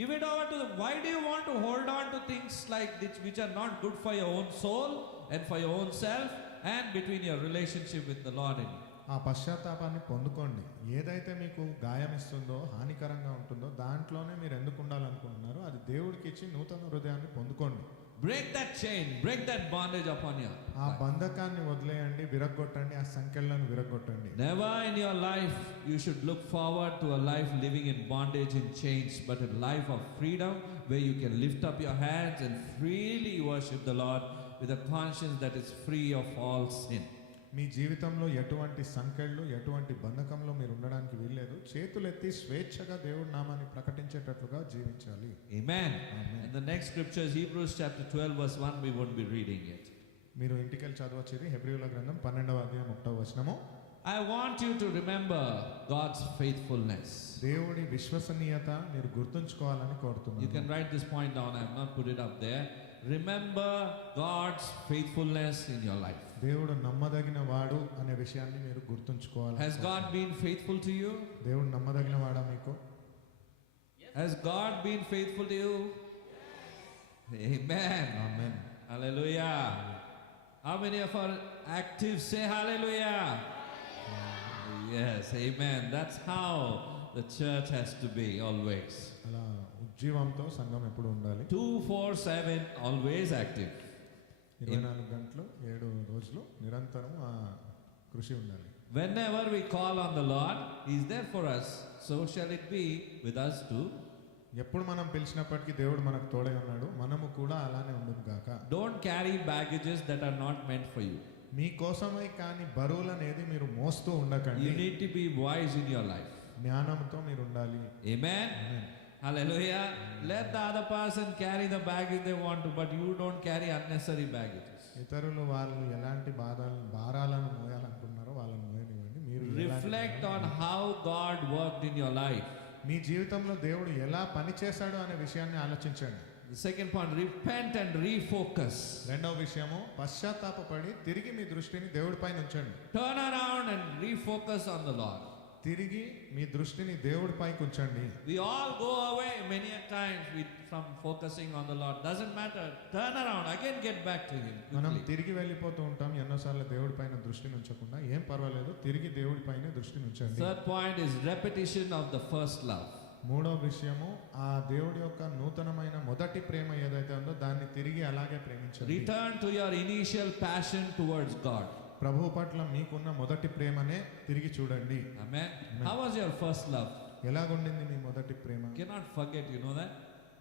Give it over to the. Why do you want to hold on to things like this which are not good for your own soul and for your own self and between your relationship with the Lord and you? ఆ పశ్చాత్తాపాన్ని పొందుకోండి. ఏదైతే మీకు గాయం ఇస్తుందో, హానికరంగా ఉంటుందో దాంట్లోనే మీరు ఎందుకు ఉండాలనుకుంటున్నారో అది దేవుడికి ఇచ్చి నూతన హృదయాన్ని పొందుకోండి. Break that chain, break that bondage upon you. ఆ బంధకాన్ని వదిలేయండి, విరగ్గొట్టండి, ఆ సంకెళ్ళను విరగ్గొట్టండి. Never in your life you should look forward to a life living in bondage and chains, but a life of freedom where you can lift up your hands and freely worship the Lord with a conscience that is free of all sin. మీ జీవితంలో ఎటువంటి సంకెళ్ళు, ఎటువంటి బంధకంలో మీరు ఉండడానికి వీల్లేదు. చేతులెత్తి స్వేచ్ఛగా దేవుడి నామాన్ని ప్రకటించేటట్లుగా జీవించాలి. Amen. Amen. And the next scripture is Hebrews chapter 12 verse 1. We won't be reading it. మీరు ఇంటికెళ్ళి చదవచ్చేది హెబ్రీయుల గ్రంథం 12వ అధ్యాయం 1వ వచనము. I want you to remember God's faithfulness. దేవుడి విశ్వసనీయత మీరు గుర్తుంచుకోవాలని You కోరుతున్నాను. can write this point down. I have not put it up there. Remember God's faithfulness in your life. దేవుడు నమ్మదగిన వాడు అనే విషయాన్ని మీరు గుర్తుంచుకోవాలి. Has God been faithful to you? దేవుడు నమ్మదగిన వాడా మీకు? Has God been faithful to you? Amen. Amen. Hallelujah. How many of our active say hallelujah? Yes, amen. That's how the church has to be always. అలా ఉజ్జీవంతో సంఘం ఎప్పుడు ఉండాలి. 247 always active. 24 గంటలు 7 రోజులు నిరంతరం ఆ కృషి ఉండాలి. Whenever we call on the Lord, He is there for us. So shall it be with us too. ఎప్పుడు మనం పిలిచినప్పటికీ దేవుడు మనకు తోడై ఉన్నాడు, మనము కూడా అలానే ఉండును గాక. Don't carry baggages that are not meant for you. మీకోసమై కానీ బరువులనేది మీరు మోస్తూ ఉండకండి. You need to be wise in your life. జ్ఞానంతో మీరు ఉండాలి. Amen. Amen. Hallelujah. Let the other person carry the baggage they want to, but you don't carry unnecessary baggages. ఇతరులు వాళ్ళు ఎలాంటి భారాలను మోయాలనుకున్నారో వాళ్ళని మోయనివ్వండి. మీరు Reflect on how God worked in your life. మీ జీవితంలో దేవుడు ఎలా పని చేశాడో అనే విషయాన్ని ఆలోచించండి. The second point, repent and refocus. రెండవ విషయము, పశ్చాత్తాపపడి తిరిగి మీ దృష్టిని దేవుడిపైన ఉంచండి. Turn around and refocus on the Lord. తిరిగి మీ దృష్టిని దేవుడిపైకి ఉంచండి. We all go away many a times from focusing on the Lord. Doesn't matter. Turn around. Again get back to Him. మనం quickly. తిరిగి వెళ్ళిపోతూ ఉంటాం ఎన్నోసార్లు దేవుడిపైన దృష్టిని ఉంచకుండా. ఏం పర్వాలేదు, తిరిగి దేవుడిపైన దృష్టిని ఉంచండి. Third point is repetition of the first love. మూడో విషయము, ఆ దేవుడి యొక్క నూతనమైన మొదటి ప్రేమ ఏదైతే ఉందో దాన్ని తిరిగి అలాగే ప్రేమించండి. Return to your initial passion towards God. ప్రభువు పట్ల మీకున్న మొదటి ప్రేమనే తిరిగి చూడండి. Amen. How was your first love? ఎలాగుండింది మీ మొదటి ప్రేమ? You cannot forget, you know that?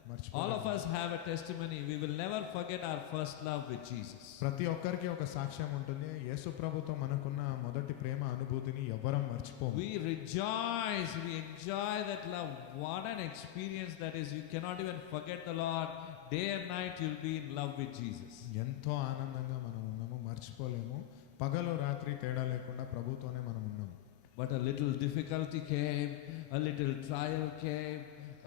All మర్చిపోలేము. of us have a testimony. We will never forget our first love with Jesus. ప్రతి ఒక్కరికి ఒక సాక్ష్యం ఉంటుంది. యేసు ప్రభుతో మనకున్న మొదటి ప్రేమ అనుభూతిని ఎవ్వరం మర్చిపోము. We rejoice, we enjoy that love. What an experience that is. You cannot even forget the Lord. Day and night you'll be in love with Jesus. ఎంతో ఆనందంగా మనం ఉన్నాము, మర్చిపోలేము. పగలు రాత్రి తేడా లేకుండా ప్రభుతోనే మనం ఉన్నాము. But a little difficulty came, a little trial came,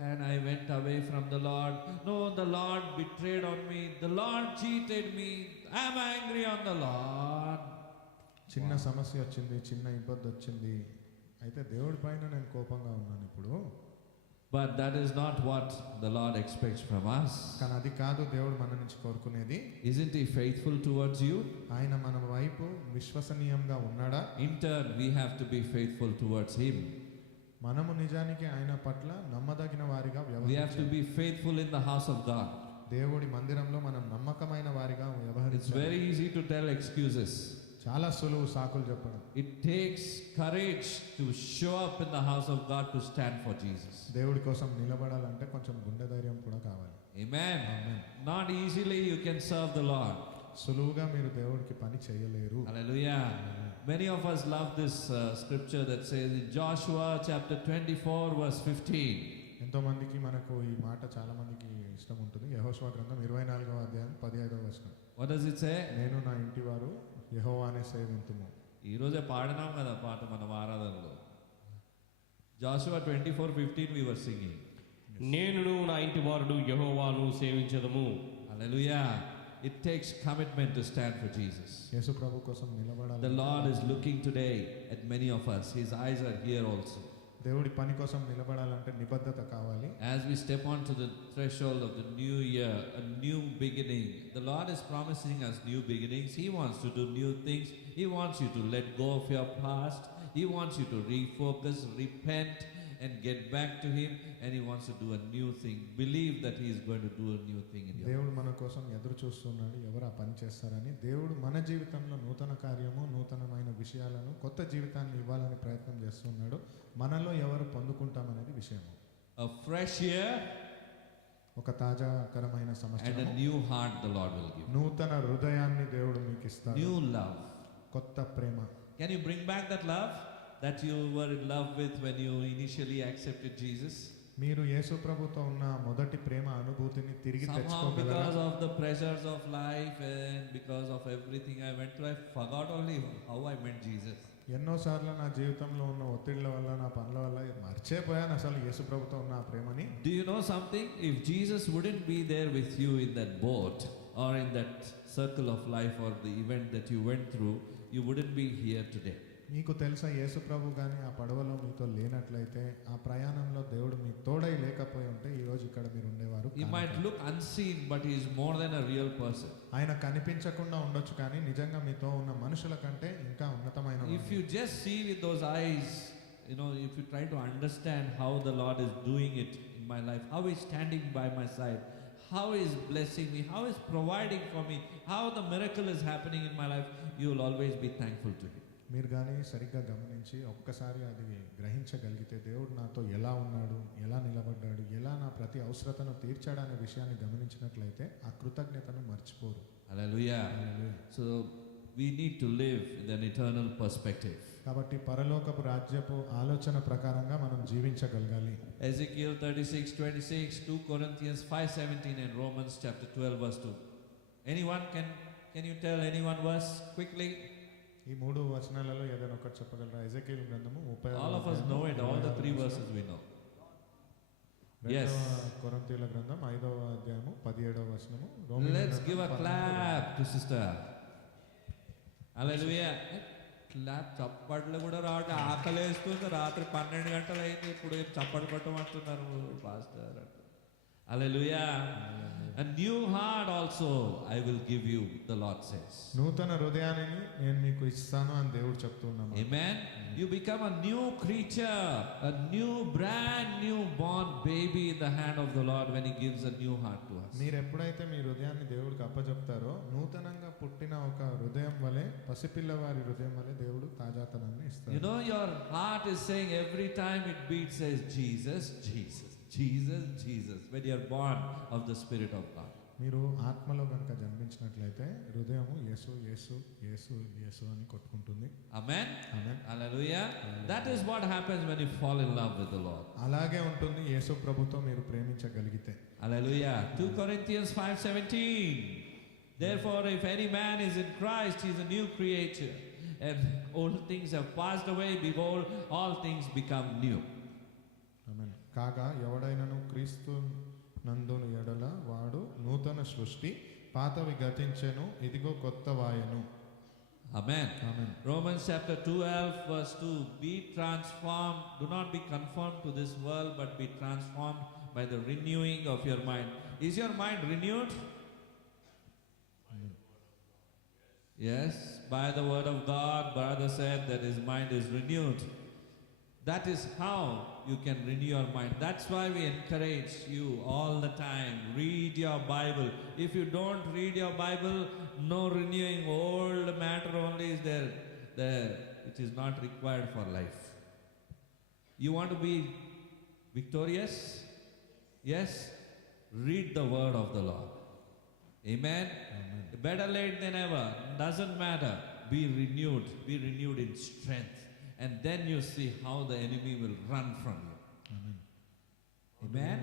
and I went away from the Lord. No, the Lord betrayed on me. The Lord cheated me. I'm angry on the Lord. చిన్న సమస్య వచ్చింది, చిన్న ఇబ్బంది వచ్చింది, అయితే దేవుడి పైన నేను కోపంగా ఉన్నాను ఇప్పుడు. But that is not what the Lord expects from us. కానీ అది కాదు దేవుడు మన నుంచి కోరుకునేది. Isn't He faithful towards you? ఆయన మన వైపు విశ్వసనీయంగా ఉన్నాడా? In turn, we have to be faithful towards Him. మనము నిజానికి ఆయన పట్ల నమ్మదగిన వారిగా We have to వ్యవహరించాలి. be faithful in the house of God. దేవుడి మందిరంలో మనం నమ్మకమైన వారిగా It's వ్యవహరించాలి. very easy to tell excuses. చాలా సులువు సాకులు చెప్పడం. It takes courage to show up in the house of God to stand for Jesus. దేవుడి కోసం నిలబడాలంటే కొంచెం గుండె ధైర్యం కూడా కావాలి. Amen. Amen. Not easily you can serve the Lord. సులువుగా మీరు దేవుడికి పని చేయలేరు. Hallelujah. Many of us love this scripture that says in Joshua chapter 24 verse 15. ఎంతో మందికి మనకు ఈ మాట చాలా మందికి ఇష్టం ఉంటుంది. యెహోషువ గ్రంథం 24వ అధ్యాయం 15వ వచనం. What does it say? నేను నా ఇంటి వారు యెహోవానే సేవింతుము. ఈ రోజే పాడినాం కదా పాట మన ఆరాధనలో. Joshua 24:15 we were singing. నేనును నా ఇంటి వారుడు యెహోవాను సేవించదము. Hallelujah. It takes commitment to stand for Jesus. యేసు ప్రభు కోసం నిలబడాలి. The Lord is looking today at many of us. His eyes are here also. దేవుడి పని కోసం నిలబడాలంటే నిబద్ధత కావాలి. As we step onto the threshold of the new year, a new beginning, the Lord is promising us new beginnings. He wants to do new things. He wants you to let go of your past. He wants you to refocus, repent, and get back to Him. And He wants to do a new thing. Believe that He is going to do a new thing in your life. దేవుడు మన కోసం ఎదురు చూస్తున్నాడు. ఎవరు ఆ పని చేస్తారని. దేవుడు మన జీవితంలో నూతన కార్యము, నూతనమైన విషయాలను, కొత్త జీవితాన్ని ఇవ్వాలని ప్రయత్నం చేస్తున్నాడు. మనలో ఎవరు పొందుకుంటామనేది విషయము. A fresh year ఒక తాజాకరమైన and a సంవత్సరం, new heart the Lord will give. నూతన హృదయాన్ని దేవుడు మీకు ఇస్తాడు. New love. కొత్త ప్రేమ. Can you bring back that love that you were in love with when you initially accepted Jesus? మీరు యేసు ప్రభుతో ఉన్న మొదటి ప్రేమ అనుభూతిని తిరిగి Somehow తెచ్చుకోగలరా? because of the pressures of life and because of everything I went through, I forgot only how I met Jesus. ఎన్నోసార్లు నా జీవితంలో ఉన్న ఒత్తిళ్ల వల్ల, నా పనుల వల్ల మర్చిపోయాను అసలు యేసు ప్రభుతో ఉన్న ఆ ప్రేమని. Do you know something? If Jesus wouldn't be there with you in that boat or in that circle of life or the event that you went through, you wouldn't be here today. మీకు తెలుసా, యేసు ప్రభు కానీ ఆ పడవలో మీతో లేనట్లయితే, ఆ ప్రయాణంలో దేవుడు మీకు తోడై లేకపోయి ఉంటే ఈ రోజు ఇక్కడ మీరు ఉండేవారు He కాదు. might look unseen, but he is more than a real person. ఆయన కనిపించకుండా ఉండొచ్చు కానీ నిజంగా మీతో ఉన్న మనుషుల కంటే ఇంకా ఉన్నతమైన If వాడు. you just see with those eyes, you know, if you try to understand how the Lord is doing it in my life, how He's standing by my side, how He's blessing me, how He's providing for me, how the miracle is happening in my life, you will always be thankful to Him. మీరు కానీ సరిగ్గా గమనించి ఒక్కసారి అది గ్రహించగలిగితే, దేవుడు నాతో ఎలా ఉన్నాడు, ఎలా నిలబడ్డాడు, ఎలా నా ప్రతి అవసరతను తీర్చాడు అనే విషయాన్ని గమనించినట్లయితే ఆ కృతజ్ఞతను మర్చిపోరు. Hallelujah. So we need to live in an eternal perspective. కాబట్టి పరలోకపు రాజ్యపు ఆలోచన ప్రకారంగా మనం జీవించగలగాలి. Ezekiel 36:26, 2 Corinthians 5:17 and Romans chapter 12 verse 2. Anyone can you tell anyone verse quickly? ఈ మూడు వచనాలలో ఏదైనా ఒకటి చెప్పగలరా? ఎజెకీయెలు గ్రంథము 30వ All of us know it, all the three verses we know. Yes. కొరింథీయుల గ్రంథం 5వ అధ్యాయము 17వ వచనము. Let's give a clap to sister. Hallelujah. Clap చప్పట్లు కూడా రావట్లే, ఆకలేస్తుంది. రాత్రి 12 గంటలు అయింది, ఇప్పుడు చప్పట్లు కొట్టమంటున్నారు pastor. Hallelujah. A new heart also I will give you, the Lord says. నూతన హృదయాన్ని నేను మీకు ఇస్తాను అని దేవుడు చెప్తున్నాడు. Amen. You become a new creature, a new brand new born baby in the hand of the Lord when He gives a new heart to us. మీరు ఎప్పుడైతే మీ హృదయాన్ని దేవుడికి అప్పచెప్తారో, నూతనంగా పుట్టిన ఒక హృదయం వలె, పసిపిల్లవారి హృదయం వలె దేవుడు తాజాతనాన్ని ఇస్తాడు. You know, your heart is saying every time it beats says Jesus, Jesus. Jesus, Jesus, when you are born of the Spirit of God. మీరు ఆత్మలో కనుక జన్మించినట్లయితే హృదయము యేసు యేసు యేసు యేసు అని కొట్టుకుంటుంది. Amen? Amen. Hallelujah. That is what happens when you fall in love with the Lord. అలాగే ఉంటుంది యేసు ప్రభుతో మీరు ప్రేమించగలిగితే. Hallelujah. 2 Corinthians 5:17. Therefore, if any man is in Christ, he is a new creature. And old things have passed away. Behold, all things become new. ఆమేన్. కాగా ఎవడైనను క్రీస్తు నందును ఎడల వాడు నూతన సృష్టి, పాతవి గతించెను, ఇదిగో కొత్త వాయెను. Amen. Amen. Romans chapter 12 verse 2. Be transformed. Do not be conformed to this world, but be transformed by the renewing of your mind. Is your mind renewed? Yes, by the word of God, brother said that his mind is renewed. That is how you can renew your mind. That's why we encourage you all the time. Read your Bible. If you don't read your Bible, no renewing. Old matter only is there. It is not required for life. You want to be victorious? Yes? Read the word of the Lord. Amen? Better late than ever. Doesn't matter. Be renewed. Be renewed in strength. And then you see how the enemy will run from you. Amen. Amen?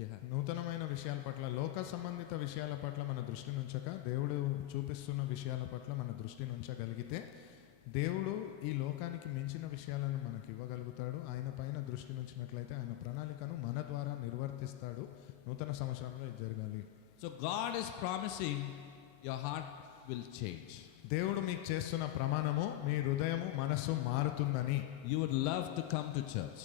Yeah. నూతనమైన విషయాల పట్ల, లోక సంబంధిత విషయాల పట్ల మన దృష్టిని ఉంచక దేవుడు చూపిస్తున్న విషయాల పట్ల మన దృష్టిని ఉంచగలిగితే దేవుడు ఈ లోకానికి మించిన విషయాలను మనకి ఇవ్వగలుగుతాడు. ఆయన పైన దృష్టిని ఉంచినట్లయితే ఆయన ప్రణాళికను మన ద్వారా నిర్వర్తిస్తాడు. నూతన సంవత్సరంలో ఇది జరగాలి. So God is promising your heart will change. దేవుడు మీకు చేస్తున్న ప్రమాణము మీ హృదయము మనస్సు మారుతుందని. You would love to come to church.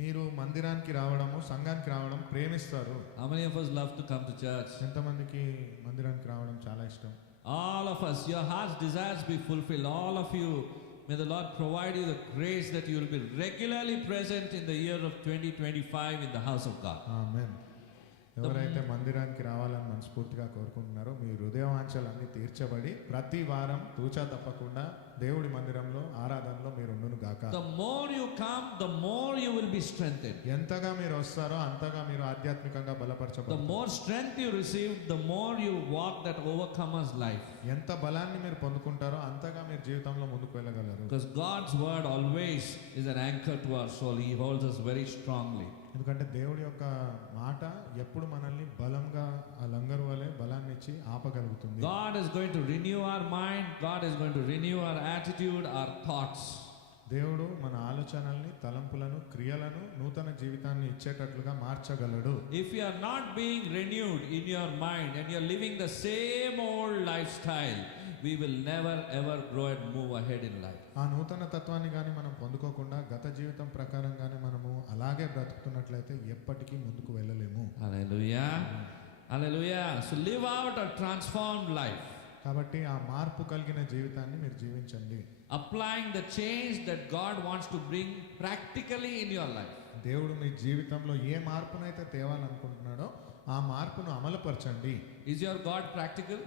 మీరు మందిరానికి రావడము, సంఘానికి రావడం ప్రేమిస్తారు. How many of us love to come to church? ఎంతమందికి మందిరానికి రావడం చాలా ఇష్టం? All of us. Your heart's desires be fulfilled. All of you. May the Lord provide you the grace that you will be regularly present in the year of 2025 in the house of God. ఆమేన్. ఎవరైతే మందిరానికి రావాలని మనస్ఫూర్తిగా కోరుకుంటున్నారో మీ హృదయవాంఛలన్నీ తీర్చబడి ప్రతి వారం తూచా తప్పకుండా దేవుడి మందిరంలో ఆరాధనలో మీరు ఉండును గాక. The more you come, the more you will be strengthened. ఎంతగా మీరు వస్తారో అంతగా మీరు ఆధ్యాత్మికంగా The బలపరచబడతారు. more strength you receive, the more you walk that overcomer's life. ఎంత బలాన్ని మీరు పొందుకుంటారో అంతగా మీరు జీవితంలో ముందుకు వెళ్ళగలరు. Because God's word always is an anchor to our soul. He holds us very strongly. ఎందుకంటే దేవుడి యొక్క మాట ఎప్పుడు మనల్ని బలంగా ఆ లంగరు వలె బలాన్ని ఇచ్చి ఆపగలుగుతుంది. God is going to renew our mind. God is going to renew our attitude, our thoughts. దేవుడు మన ఆలోచనల్ని, తలంపులను, క్రియలను, నూతన జీవితాన్ని ఇచ్చేటట్లుగా మార్చగలడు. If you are not being renewed in your mind and you are living the same old lifestyle, we will never ever grow and move ahead in life. ఆ నూతన తత్వాన్ని కానీ మనం పొందుకోకుండా గత జీవితం ప్రకారంగానే మనము అలాగే బ్రతుకుతున్నట్లయితే ఎప్పటికీ ముందుకు వెళ్ళలేము. Hallelujah. Hallelujah. So live out a transformed life. కాబట్టి ఆ మార్పు కలిగిన జీవితాన్ని మీరు జీవించండి. Applying the change that God wants to bring practically in your life. దేవుడు మీ జీవితంలో ఏ మార్పునైతే తేవాలనుకుంటున్నాడో ఆ మార్పును అమలుపరచండి. Is your God practical?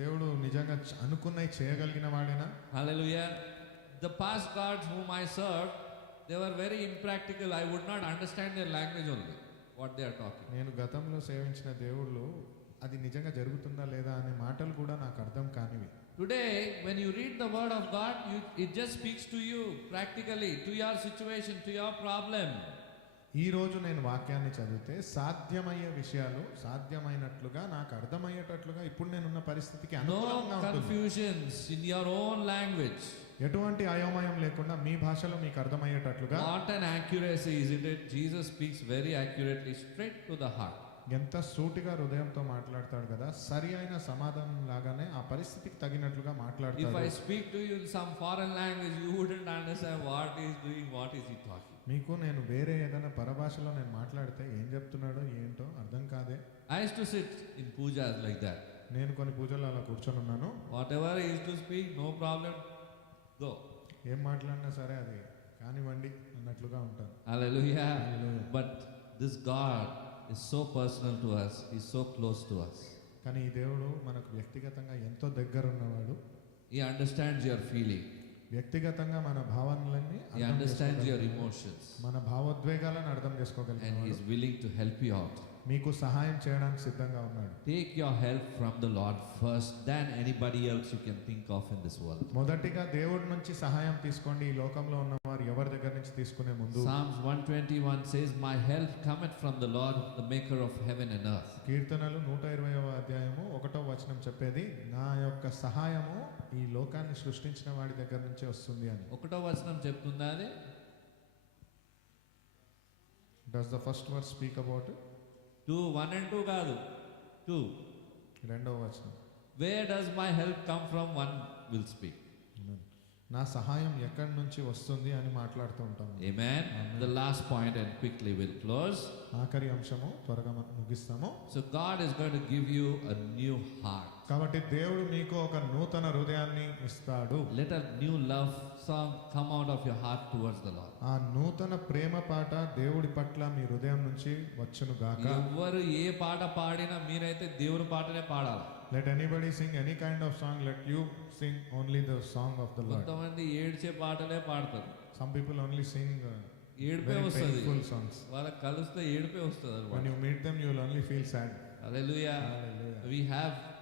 దేవుడు నిజంగా అనుకున్నవి చేయగలిగిన వాడేనా? Hallelujah. The past gods whom I served, they were very impractical. I would not understand their language only, what they are talking. నేను గతంలో సేవించిన దేవుళ్ళు అది నిజంగా జరుగుతుందా లేదా అనే మాటలు కూడా నాకు అర్థం కానివి. Today, when you read the word of God, it just speaks to you practically, to your situation, to your problem. ఈ రోజు నేను వాక్యాన్ని చదివితే సాధ్యమయ్యే విషయాలు సాధ్యమైనట్లుగా నాకు అర్థమయ్యేటట్లుగా ఇప్పుడు నేనున్న పరిస్థితికి No అనుకూలంగా ఉంటుంది. confusions in your own language. ఎటువంటి అయోమయం లేకుండా మీ భాషలో మీకు అర్థమయ్యేటట్లుగా. What an accuracy, isn't it? Jesus speaks very accurately, straight to the heart. ఎంత సూటిగా హృదయంతో మాట్లాడతాడు కదా, సరి అయిన సమాధానం లాగానే ఆ పరిస్థితికి తగినట్లుగా If మాట్లాడతాడు. I speak to you in some foreign language, you wouldn't understand what he is doing, what is he talking. మీకు నేను వేరే ఏదైనా పరభాషలో నేను మాట్లాడితే ఏం చెప్తున్నాడో ఏంటో అర్థం కాదే. I used to sit in pujas like that. నేను కొన్ని పూజలు అలా కూర్చొని ఉన్నాను. Whatever he used to speak, no problem, go. ఏం మాట్లాడినా సరే అది కానివ్వండి అన్నట్లుగా ఉంటాను. Hallelujah. Hallelujah. But this God is so personal to us. He's so close to us. కానీ ఈ దేవుడు మనకు వ్యక్తిగతంగా ఎంతో దగ్గర ఉన్నవాడు. He understands your feeling. వ్యక్తిగతంగా మన భావనలన్నీ He అర్థం understands your చేసుకోగలిగిన emotions. మన భావోద్వేగాలను అర్థం And చేసుకోగలిగిన He is willing to help you out. మీకు సహాయం చేయడానికి సిద్ధంగా ఉన్నాడు. Take your help from the Lord first than anybody else you can think of in this world. మొదటిగా దేవుడి నుంచి సహాయం తీసుకోండి. ఈ లోకంలో ఉన్నవారు ఎవరి దగ్గర నుంచి తీసుకునే ముందు Psalms 121 says, My help cometh from the Lord, the maker of heaven and earth. కీర్తనలు 120వ అధ్యాయము 1వ వచనం చెప్పేది నా యొక్క సహాయము ఈ లోకాన్ని సృష్టించిన వాడి దగ్గర నుంచే వస్తుంది అని. ఒకటో వచనం చెప్తుందా అది? Does the first verse speak about 2, 1 and 2 కాదు, 2. రెండవ వచనం Where does my help come from? One will speak. నా సహాయం ఎక్కడి నుంచి వస్తుంది అని మాట్లాడుతూ ఉంటాము. Amen. The last point and quickly we'll close. ఆఖరి అంశము త్వరగా మనం ముగిస్తాము. So God is going to give you a new heart. కాబట్టి దేవుడు మీకు ఒక నూతన హృదయాన్ని ఇస్తాడు. Let a new love song come out of your heart towards the Lord. ఆ నూతన ప్రేమ పాట దేవుడి పట్ల మీ హృదయం నుంచి వచ్చును గాక. ఎవరు ఏ పాట పాడినా మీరైతే దేవుని పాటనే పాడాలి. Let anybody sing any kind of song, let you sing only the song of the Lord. కొంతమంది ఏడ్చే పాటలే పాడతారు. Some people only sing ఏడుపే very వస్తుంది. painful songs. వాళ్ళకి కలిస్తే ఏడుపే వస్తుంది When you meet them, you will only feel sad. Hallelujah.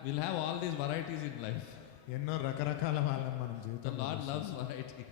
We'll have all these varieties in life. ఎన్నో రకరకాల వాళ్ళని మనం The జీవితంలో Lord చూస్తాం. loves varieties.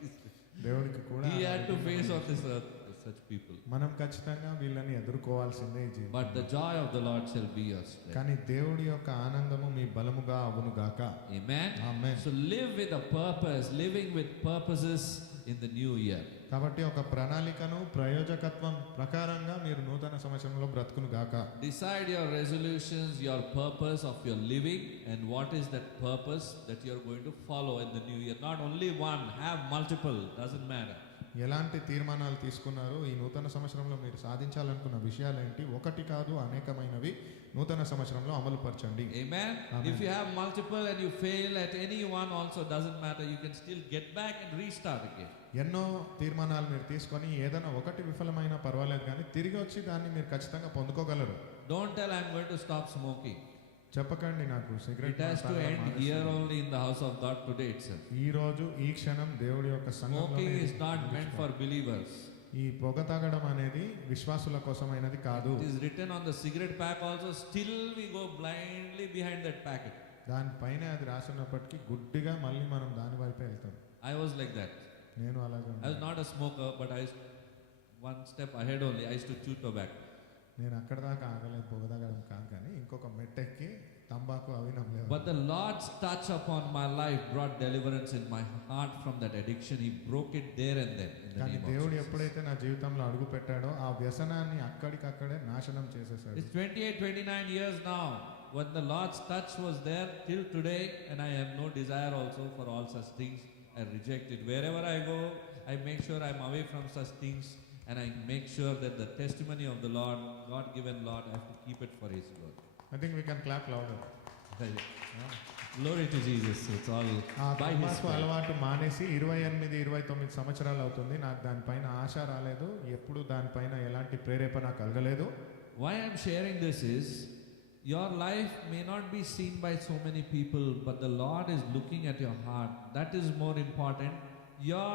దేవుడికి కూడా He had to face on this earth such people. మనం ఖచ్చితంగా వీళ్ళని ఎదుర్కోవాల్సిందే ఈ జీవితం. But the joy of the Lord shall be your strength. కానీ దేవుడి యొక్క ఆనందము మీ బలముగా అవును గాక. Amen. Amen. So live with a purpose, living with purposes in the new year. కాబట్టి ఒక ప్రణాళికను ప్రయోజకత్వం ప్రకారంగా మీరు నూతన సంవత్సరంలో బ్రతుకును గాక. Decide your resolutions, your purpose of your living, and what is that purpose that you are going to follow in the new year. Not only one, have multiple, doesn't matter. ఎలాంటి తీర్మానాలు తీసుకున్నారు, ఈ నూతన సంవత్సరంలో మీరు సాధించాలనుకున్న విషయాలేంటి, ఒకటి కాదు అనేకమైనవి నూతన సంవత్సరంలో అమలు పరచండి. Amen. Amen. If you have multiple and you fail at any one also, doesn't matter. You can still get back and restart again. ఎన్నో తీర్మానాలు మీరు తీసుకొని ఏదైనా ఒకటి విఫలమైనా పర్వాలేదు, కానీ తిరిగి వచ్చి దాన్ని మీరు ఖచ్చితంగా పొందుకోగలరు. Don't tell I'm going to stop smoking. చెప్పకండి నాకు It cigarette has to end here only in the house of God today itself. ఈ రోజు ఈ క్షణం దేవుడి యొక్క Smoking is not meant for believers. ఈ పొగ తాగడం అనేది విశ్వాసుల కోసమైనది కాదు. It is written on the cigarette pack also. Still we go blindly behind that packet. దానిపైన అది రాసినప్పటికీ గుడ్డిగా మళ్ళీ మనం దాని వైపే వెళ్తాం. I was like that. నేను అలాగే I was not a smoker, but I was one step ahead only. I used to chew tobacco. నేను అక్కడ దాకా ఆగలేదు, పొగ తాగడం కాదు, కానీ ఇంకొక మెట్టెక్కి తంబాకు అవి నమ్మలేదు. But the Lord's touch upon my life brought deliverance in my heart from that addiction. He broke it there and then. In the కానీ name of దేవుడు Jesus. ఎప్పుడైతే నా జీవితంలో అడుగు పెట్టాడో ఆ వ్యసనాన్ని అక్కడికక్కడే నాశనం చేసేసాడు. It's 28, 29 years now. When the Lord's touch was there till today, and I have no desire also for all such things. I reject it. Wherever I go, I make sure I'm away from such things, and I make sure that the testimony of the Lord, God-given Lord, I have to keep it for His glory. I think we can clap louder. Glory to Jesus. It's all ఆ by His తంబాకు Spirit. అలవాటు మానేసి 28, 29 సంవత్సరాలు అవుతుంది. నాకు దానిపైన ఆశ రాలేదు, ఎప్పుడు దానిపైన ఎలాంటి ప్రేరేపణ కలగలేదు. Why I'm sharing this is, your life may not be seen by so many people, but the Lord is looking at your heart. That is more important. Your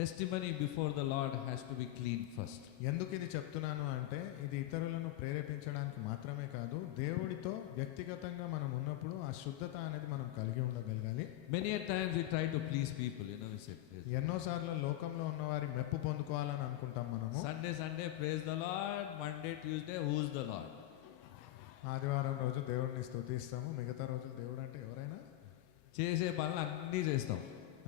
testimony before the Lord has to be clean first. ఎందుకు ఇది చెప్తున్నాను అంటే ఇది ఇతరులను ప్రేరేపించడానికి మాత్రమే కాదు, దేవుడితో వ్యక్తిగతంగా మనం ఉన్నప్పుడు ఆ శుద్ధత అనేది మనం కలిగి ఉండగలగాలి. Many a times we try to please people, we say, ఎన్నోసార్లు లోకంలో ఉన్నవారి మెప్పు పొందుకోవాలని అనుకుంటాం మనము. Sunday, praise the Lord. Monday, Tuesday, who's the Lord? ఆదివారం రోజు దేవుడిని స్తుతిస్తాము, మిగతా రోజులు దేవుడు అంటే ఎవరైనా, చేసే పనులు అన్నీ చేస్తాం.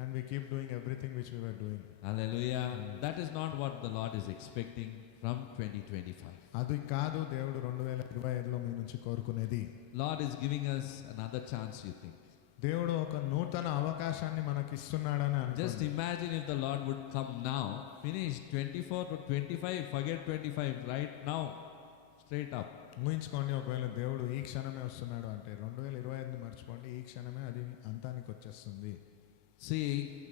And we keep doing everything which we were doing. Hallelujah. That is not what the Lord is expecting from 2025. అది కాదు దేవుడు 2025లో మీ నుంచి కోరుకునేది. Lord is giving us another chance, you think. దేవుడు ఒక నూతన అవకాశాన్ని మనకి ఇస్తున్నాడని Just imagine if the Lord would come now, finish 24 to 25, forget 25, right now, straight up. ఊహించుకోండి, ఒకవేళ దేవుడు ఈ క్షణమే వస్తున్నాడు అంటే 2025ని మర్చిపోండి, ఈ క్షణమే అది అంతానికి వచ్చేస్తుంది. See,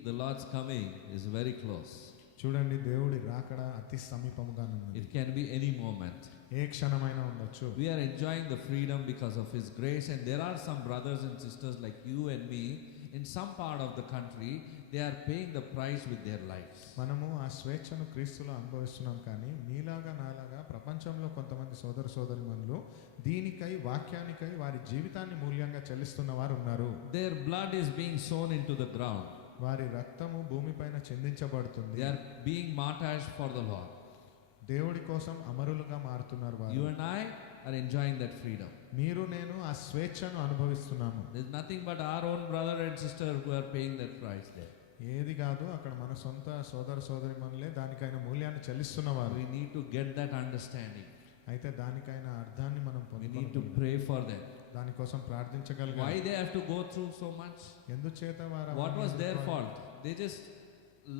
the Lord's coming is very close. చూడండి, దేవుడి రాకడ అతి సమీపముగా ఉన్నది. It can be any moment. ఏ క్షణమైనా ఉండొచ్చు. We are enjoying the freedom because of His grace, and there are some brothers and sisters like you and me. in some part of the country, they are paying the price with their lives. మనము ఆ స్వేచ్ఛను క్రీస్తులో అనుభవిస్తున్నాం, కానీ మీలాగా నాలాగా ప్రపంచంలో కొంతమంది సోదర సోదరిమణులు దీనికై వాక్యానికై వారి జీవితాన్ని మూల్యంగా చెల్లిస్తున్న వారు ఉన్నారు. Their blood is being sown into the ground. వారి రక్తము భూమిపైన చెందించబడుతుంది. They are being martyrs for the Lord. దేవుడి కోసం అమరులుగా మారుతున్నారు వారు. You and I are enjoying that freedom. మీరు నేను ఆ స్వేచ్ఛను అనుభవిస్తున్నాము. There is nothing but our own brother and sister who are paying that price there. ఏది కాదు, అక్కడ మన సొంత సోదర సోదరిమణులే దానికైన మూల్యాన్ని చెల్లిస్తున్నవారు. We need to get that understanding. అయితే దానికైన అర్థాన్ని మనం We need to పొందుకోవాలి. pray for them. దానికోసం ప్రార్థించగలగాలి. Why they have to go through so much? ఎందుచేత వారు What was their అవన్నీ fault? They just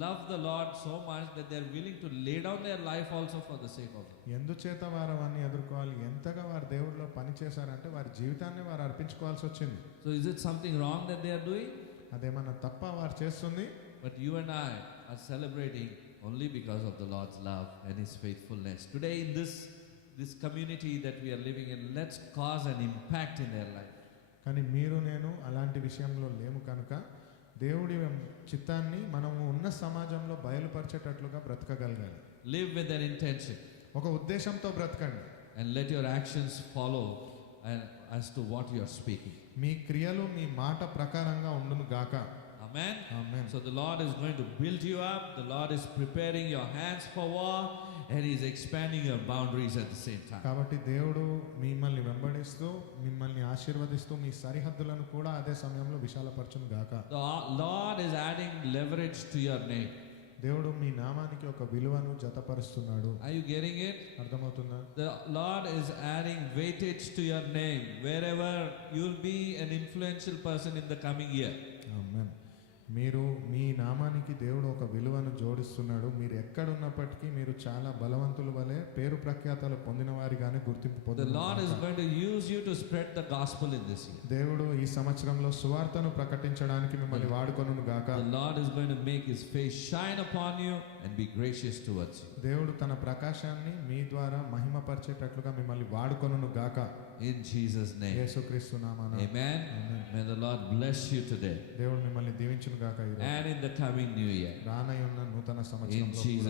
love the Lord so much that they are willing to lay down their life also for the sake of Him. ఎందుచేత వారు అవన్నీ ఎదుర్కోవాలి? ఎంతగా వారు దేవుడిలో పని చేశారంటే వారి జీవితాన్ని వారు అర్పించుకోవాల్సి వచ్చింది. So is it something wrong that they are doing? అదేమన్నా తప్ప వారు చేస్తుంది? But you and I are celebrating only because of the Lord's love and His faithfulness. Today in this community that we are living in, let's cause an impact in their life. కానీ మీరు నేను అలాంటి విషయంలో లేము కనుక దేవుడి చిత్తాన్ని మనము ఉన్న సమాజంలో బయలుపరిచేటట్లుగా బ్రతకగలగాలి. Live with an intention ఒక ఉద్దేశంతో బ్రతకండి. and let your actions follow and as to what you are speaking. మీ క్రియలు మీ మాట ప్రకారంగా ఉండును గాక. Amen. Amen. So the Lord is going to build you up. The Lord is preparing your hands for war, and He is expanding your boundaries at the same time. కాబట్టి దేవుడు మిమ్మల్ని వెంబడిస్తూ మిమ్మల్ని ఆశీర్వదిస్తూ మీ సరిహద్దులను కూడా అదే సమయంలో విశాలపరచును గాక. The Lord is adding leverage to your name. దేవుడు మీ నామానికి ఒక విలువను జతపరుస్తున్నాడు. Are you getting it? అర్థమవుతుందా? The Lord is adding weightage to your name. Wherever you'll be an influential person in the coming year. ఆమేన్. మీరు మీ నామానికి దేవుడు ఒక విలువను జోడిస్తున్నాడు. మీరు ఎక్కడున్నప్పటికీ మీరు చాలా బలవంతుల వలె పేరు ప్రఖ్యాతలు పొందిన వారిగానే గుర్తింపు The పొందుతారు. Lord is going to use you to spread the gospel in this year. దేవుడు ఈ సంవత్సరంలో సువార్తను ప్రకటించడానికి మిమ్మల్ని వాడుకొనును గాక. The Lord is going to make His face shine upon you and be gracious towards you. దేవుడు తన ప్రకాశాన్ని మీ ద్వారా మహిమపరిచేటట్లుగా మిమ్మల్ని వాడుకొనును గాక. In Jesus' name. యేసుక్రీస్తు నామమున. Amen. May the Lord bless you today దేవుడు మిమ్మల్ని దీవించును గాక. and in the coming new year. రానయ్యున్న నూతన In సంవత్సరంలో Jesus'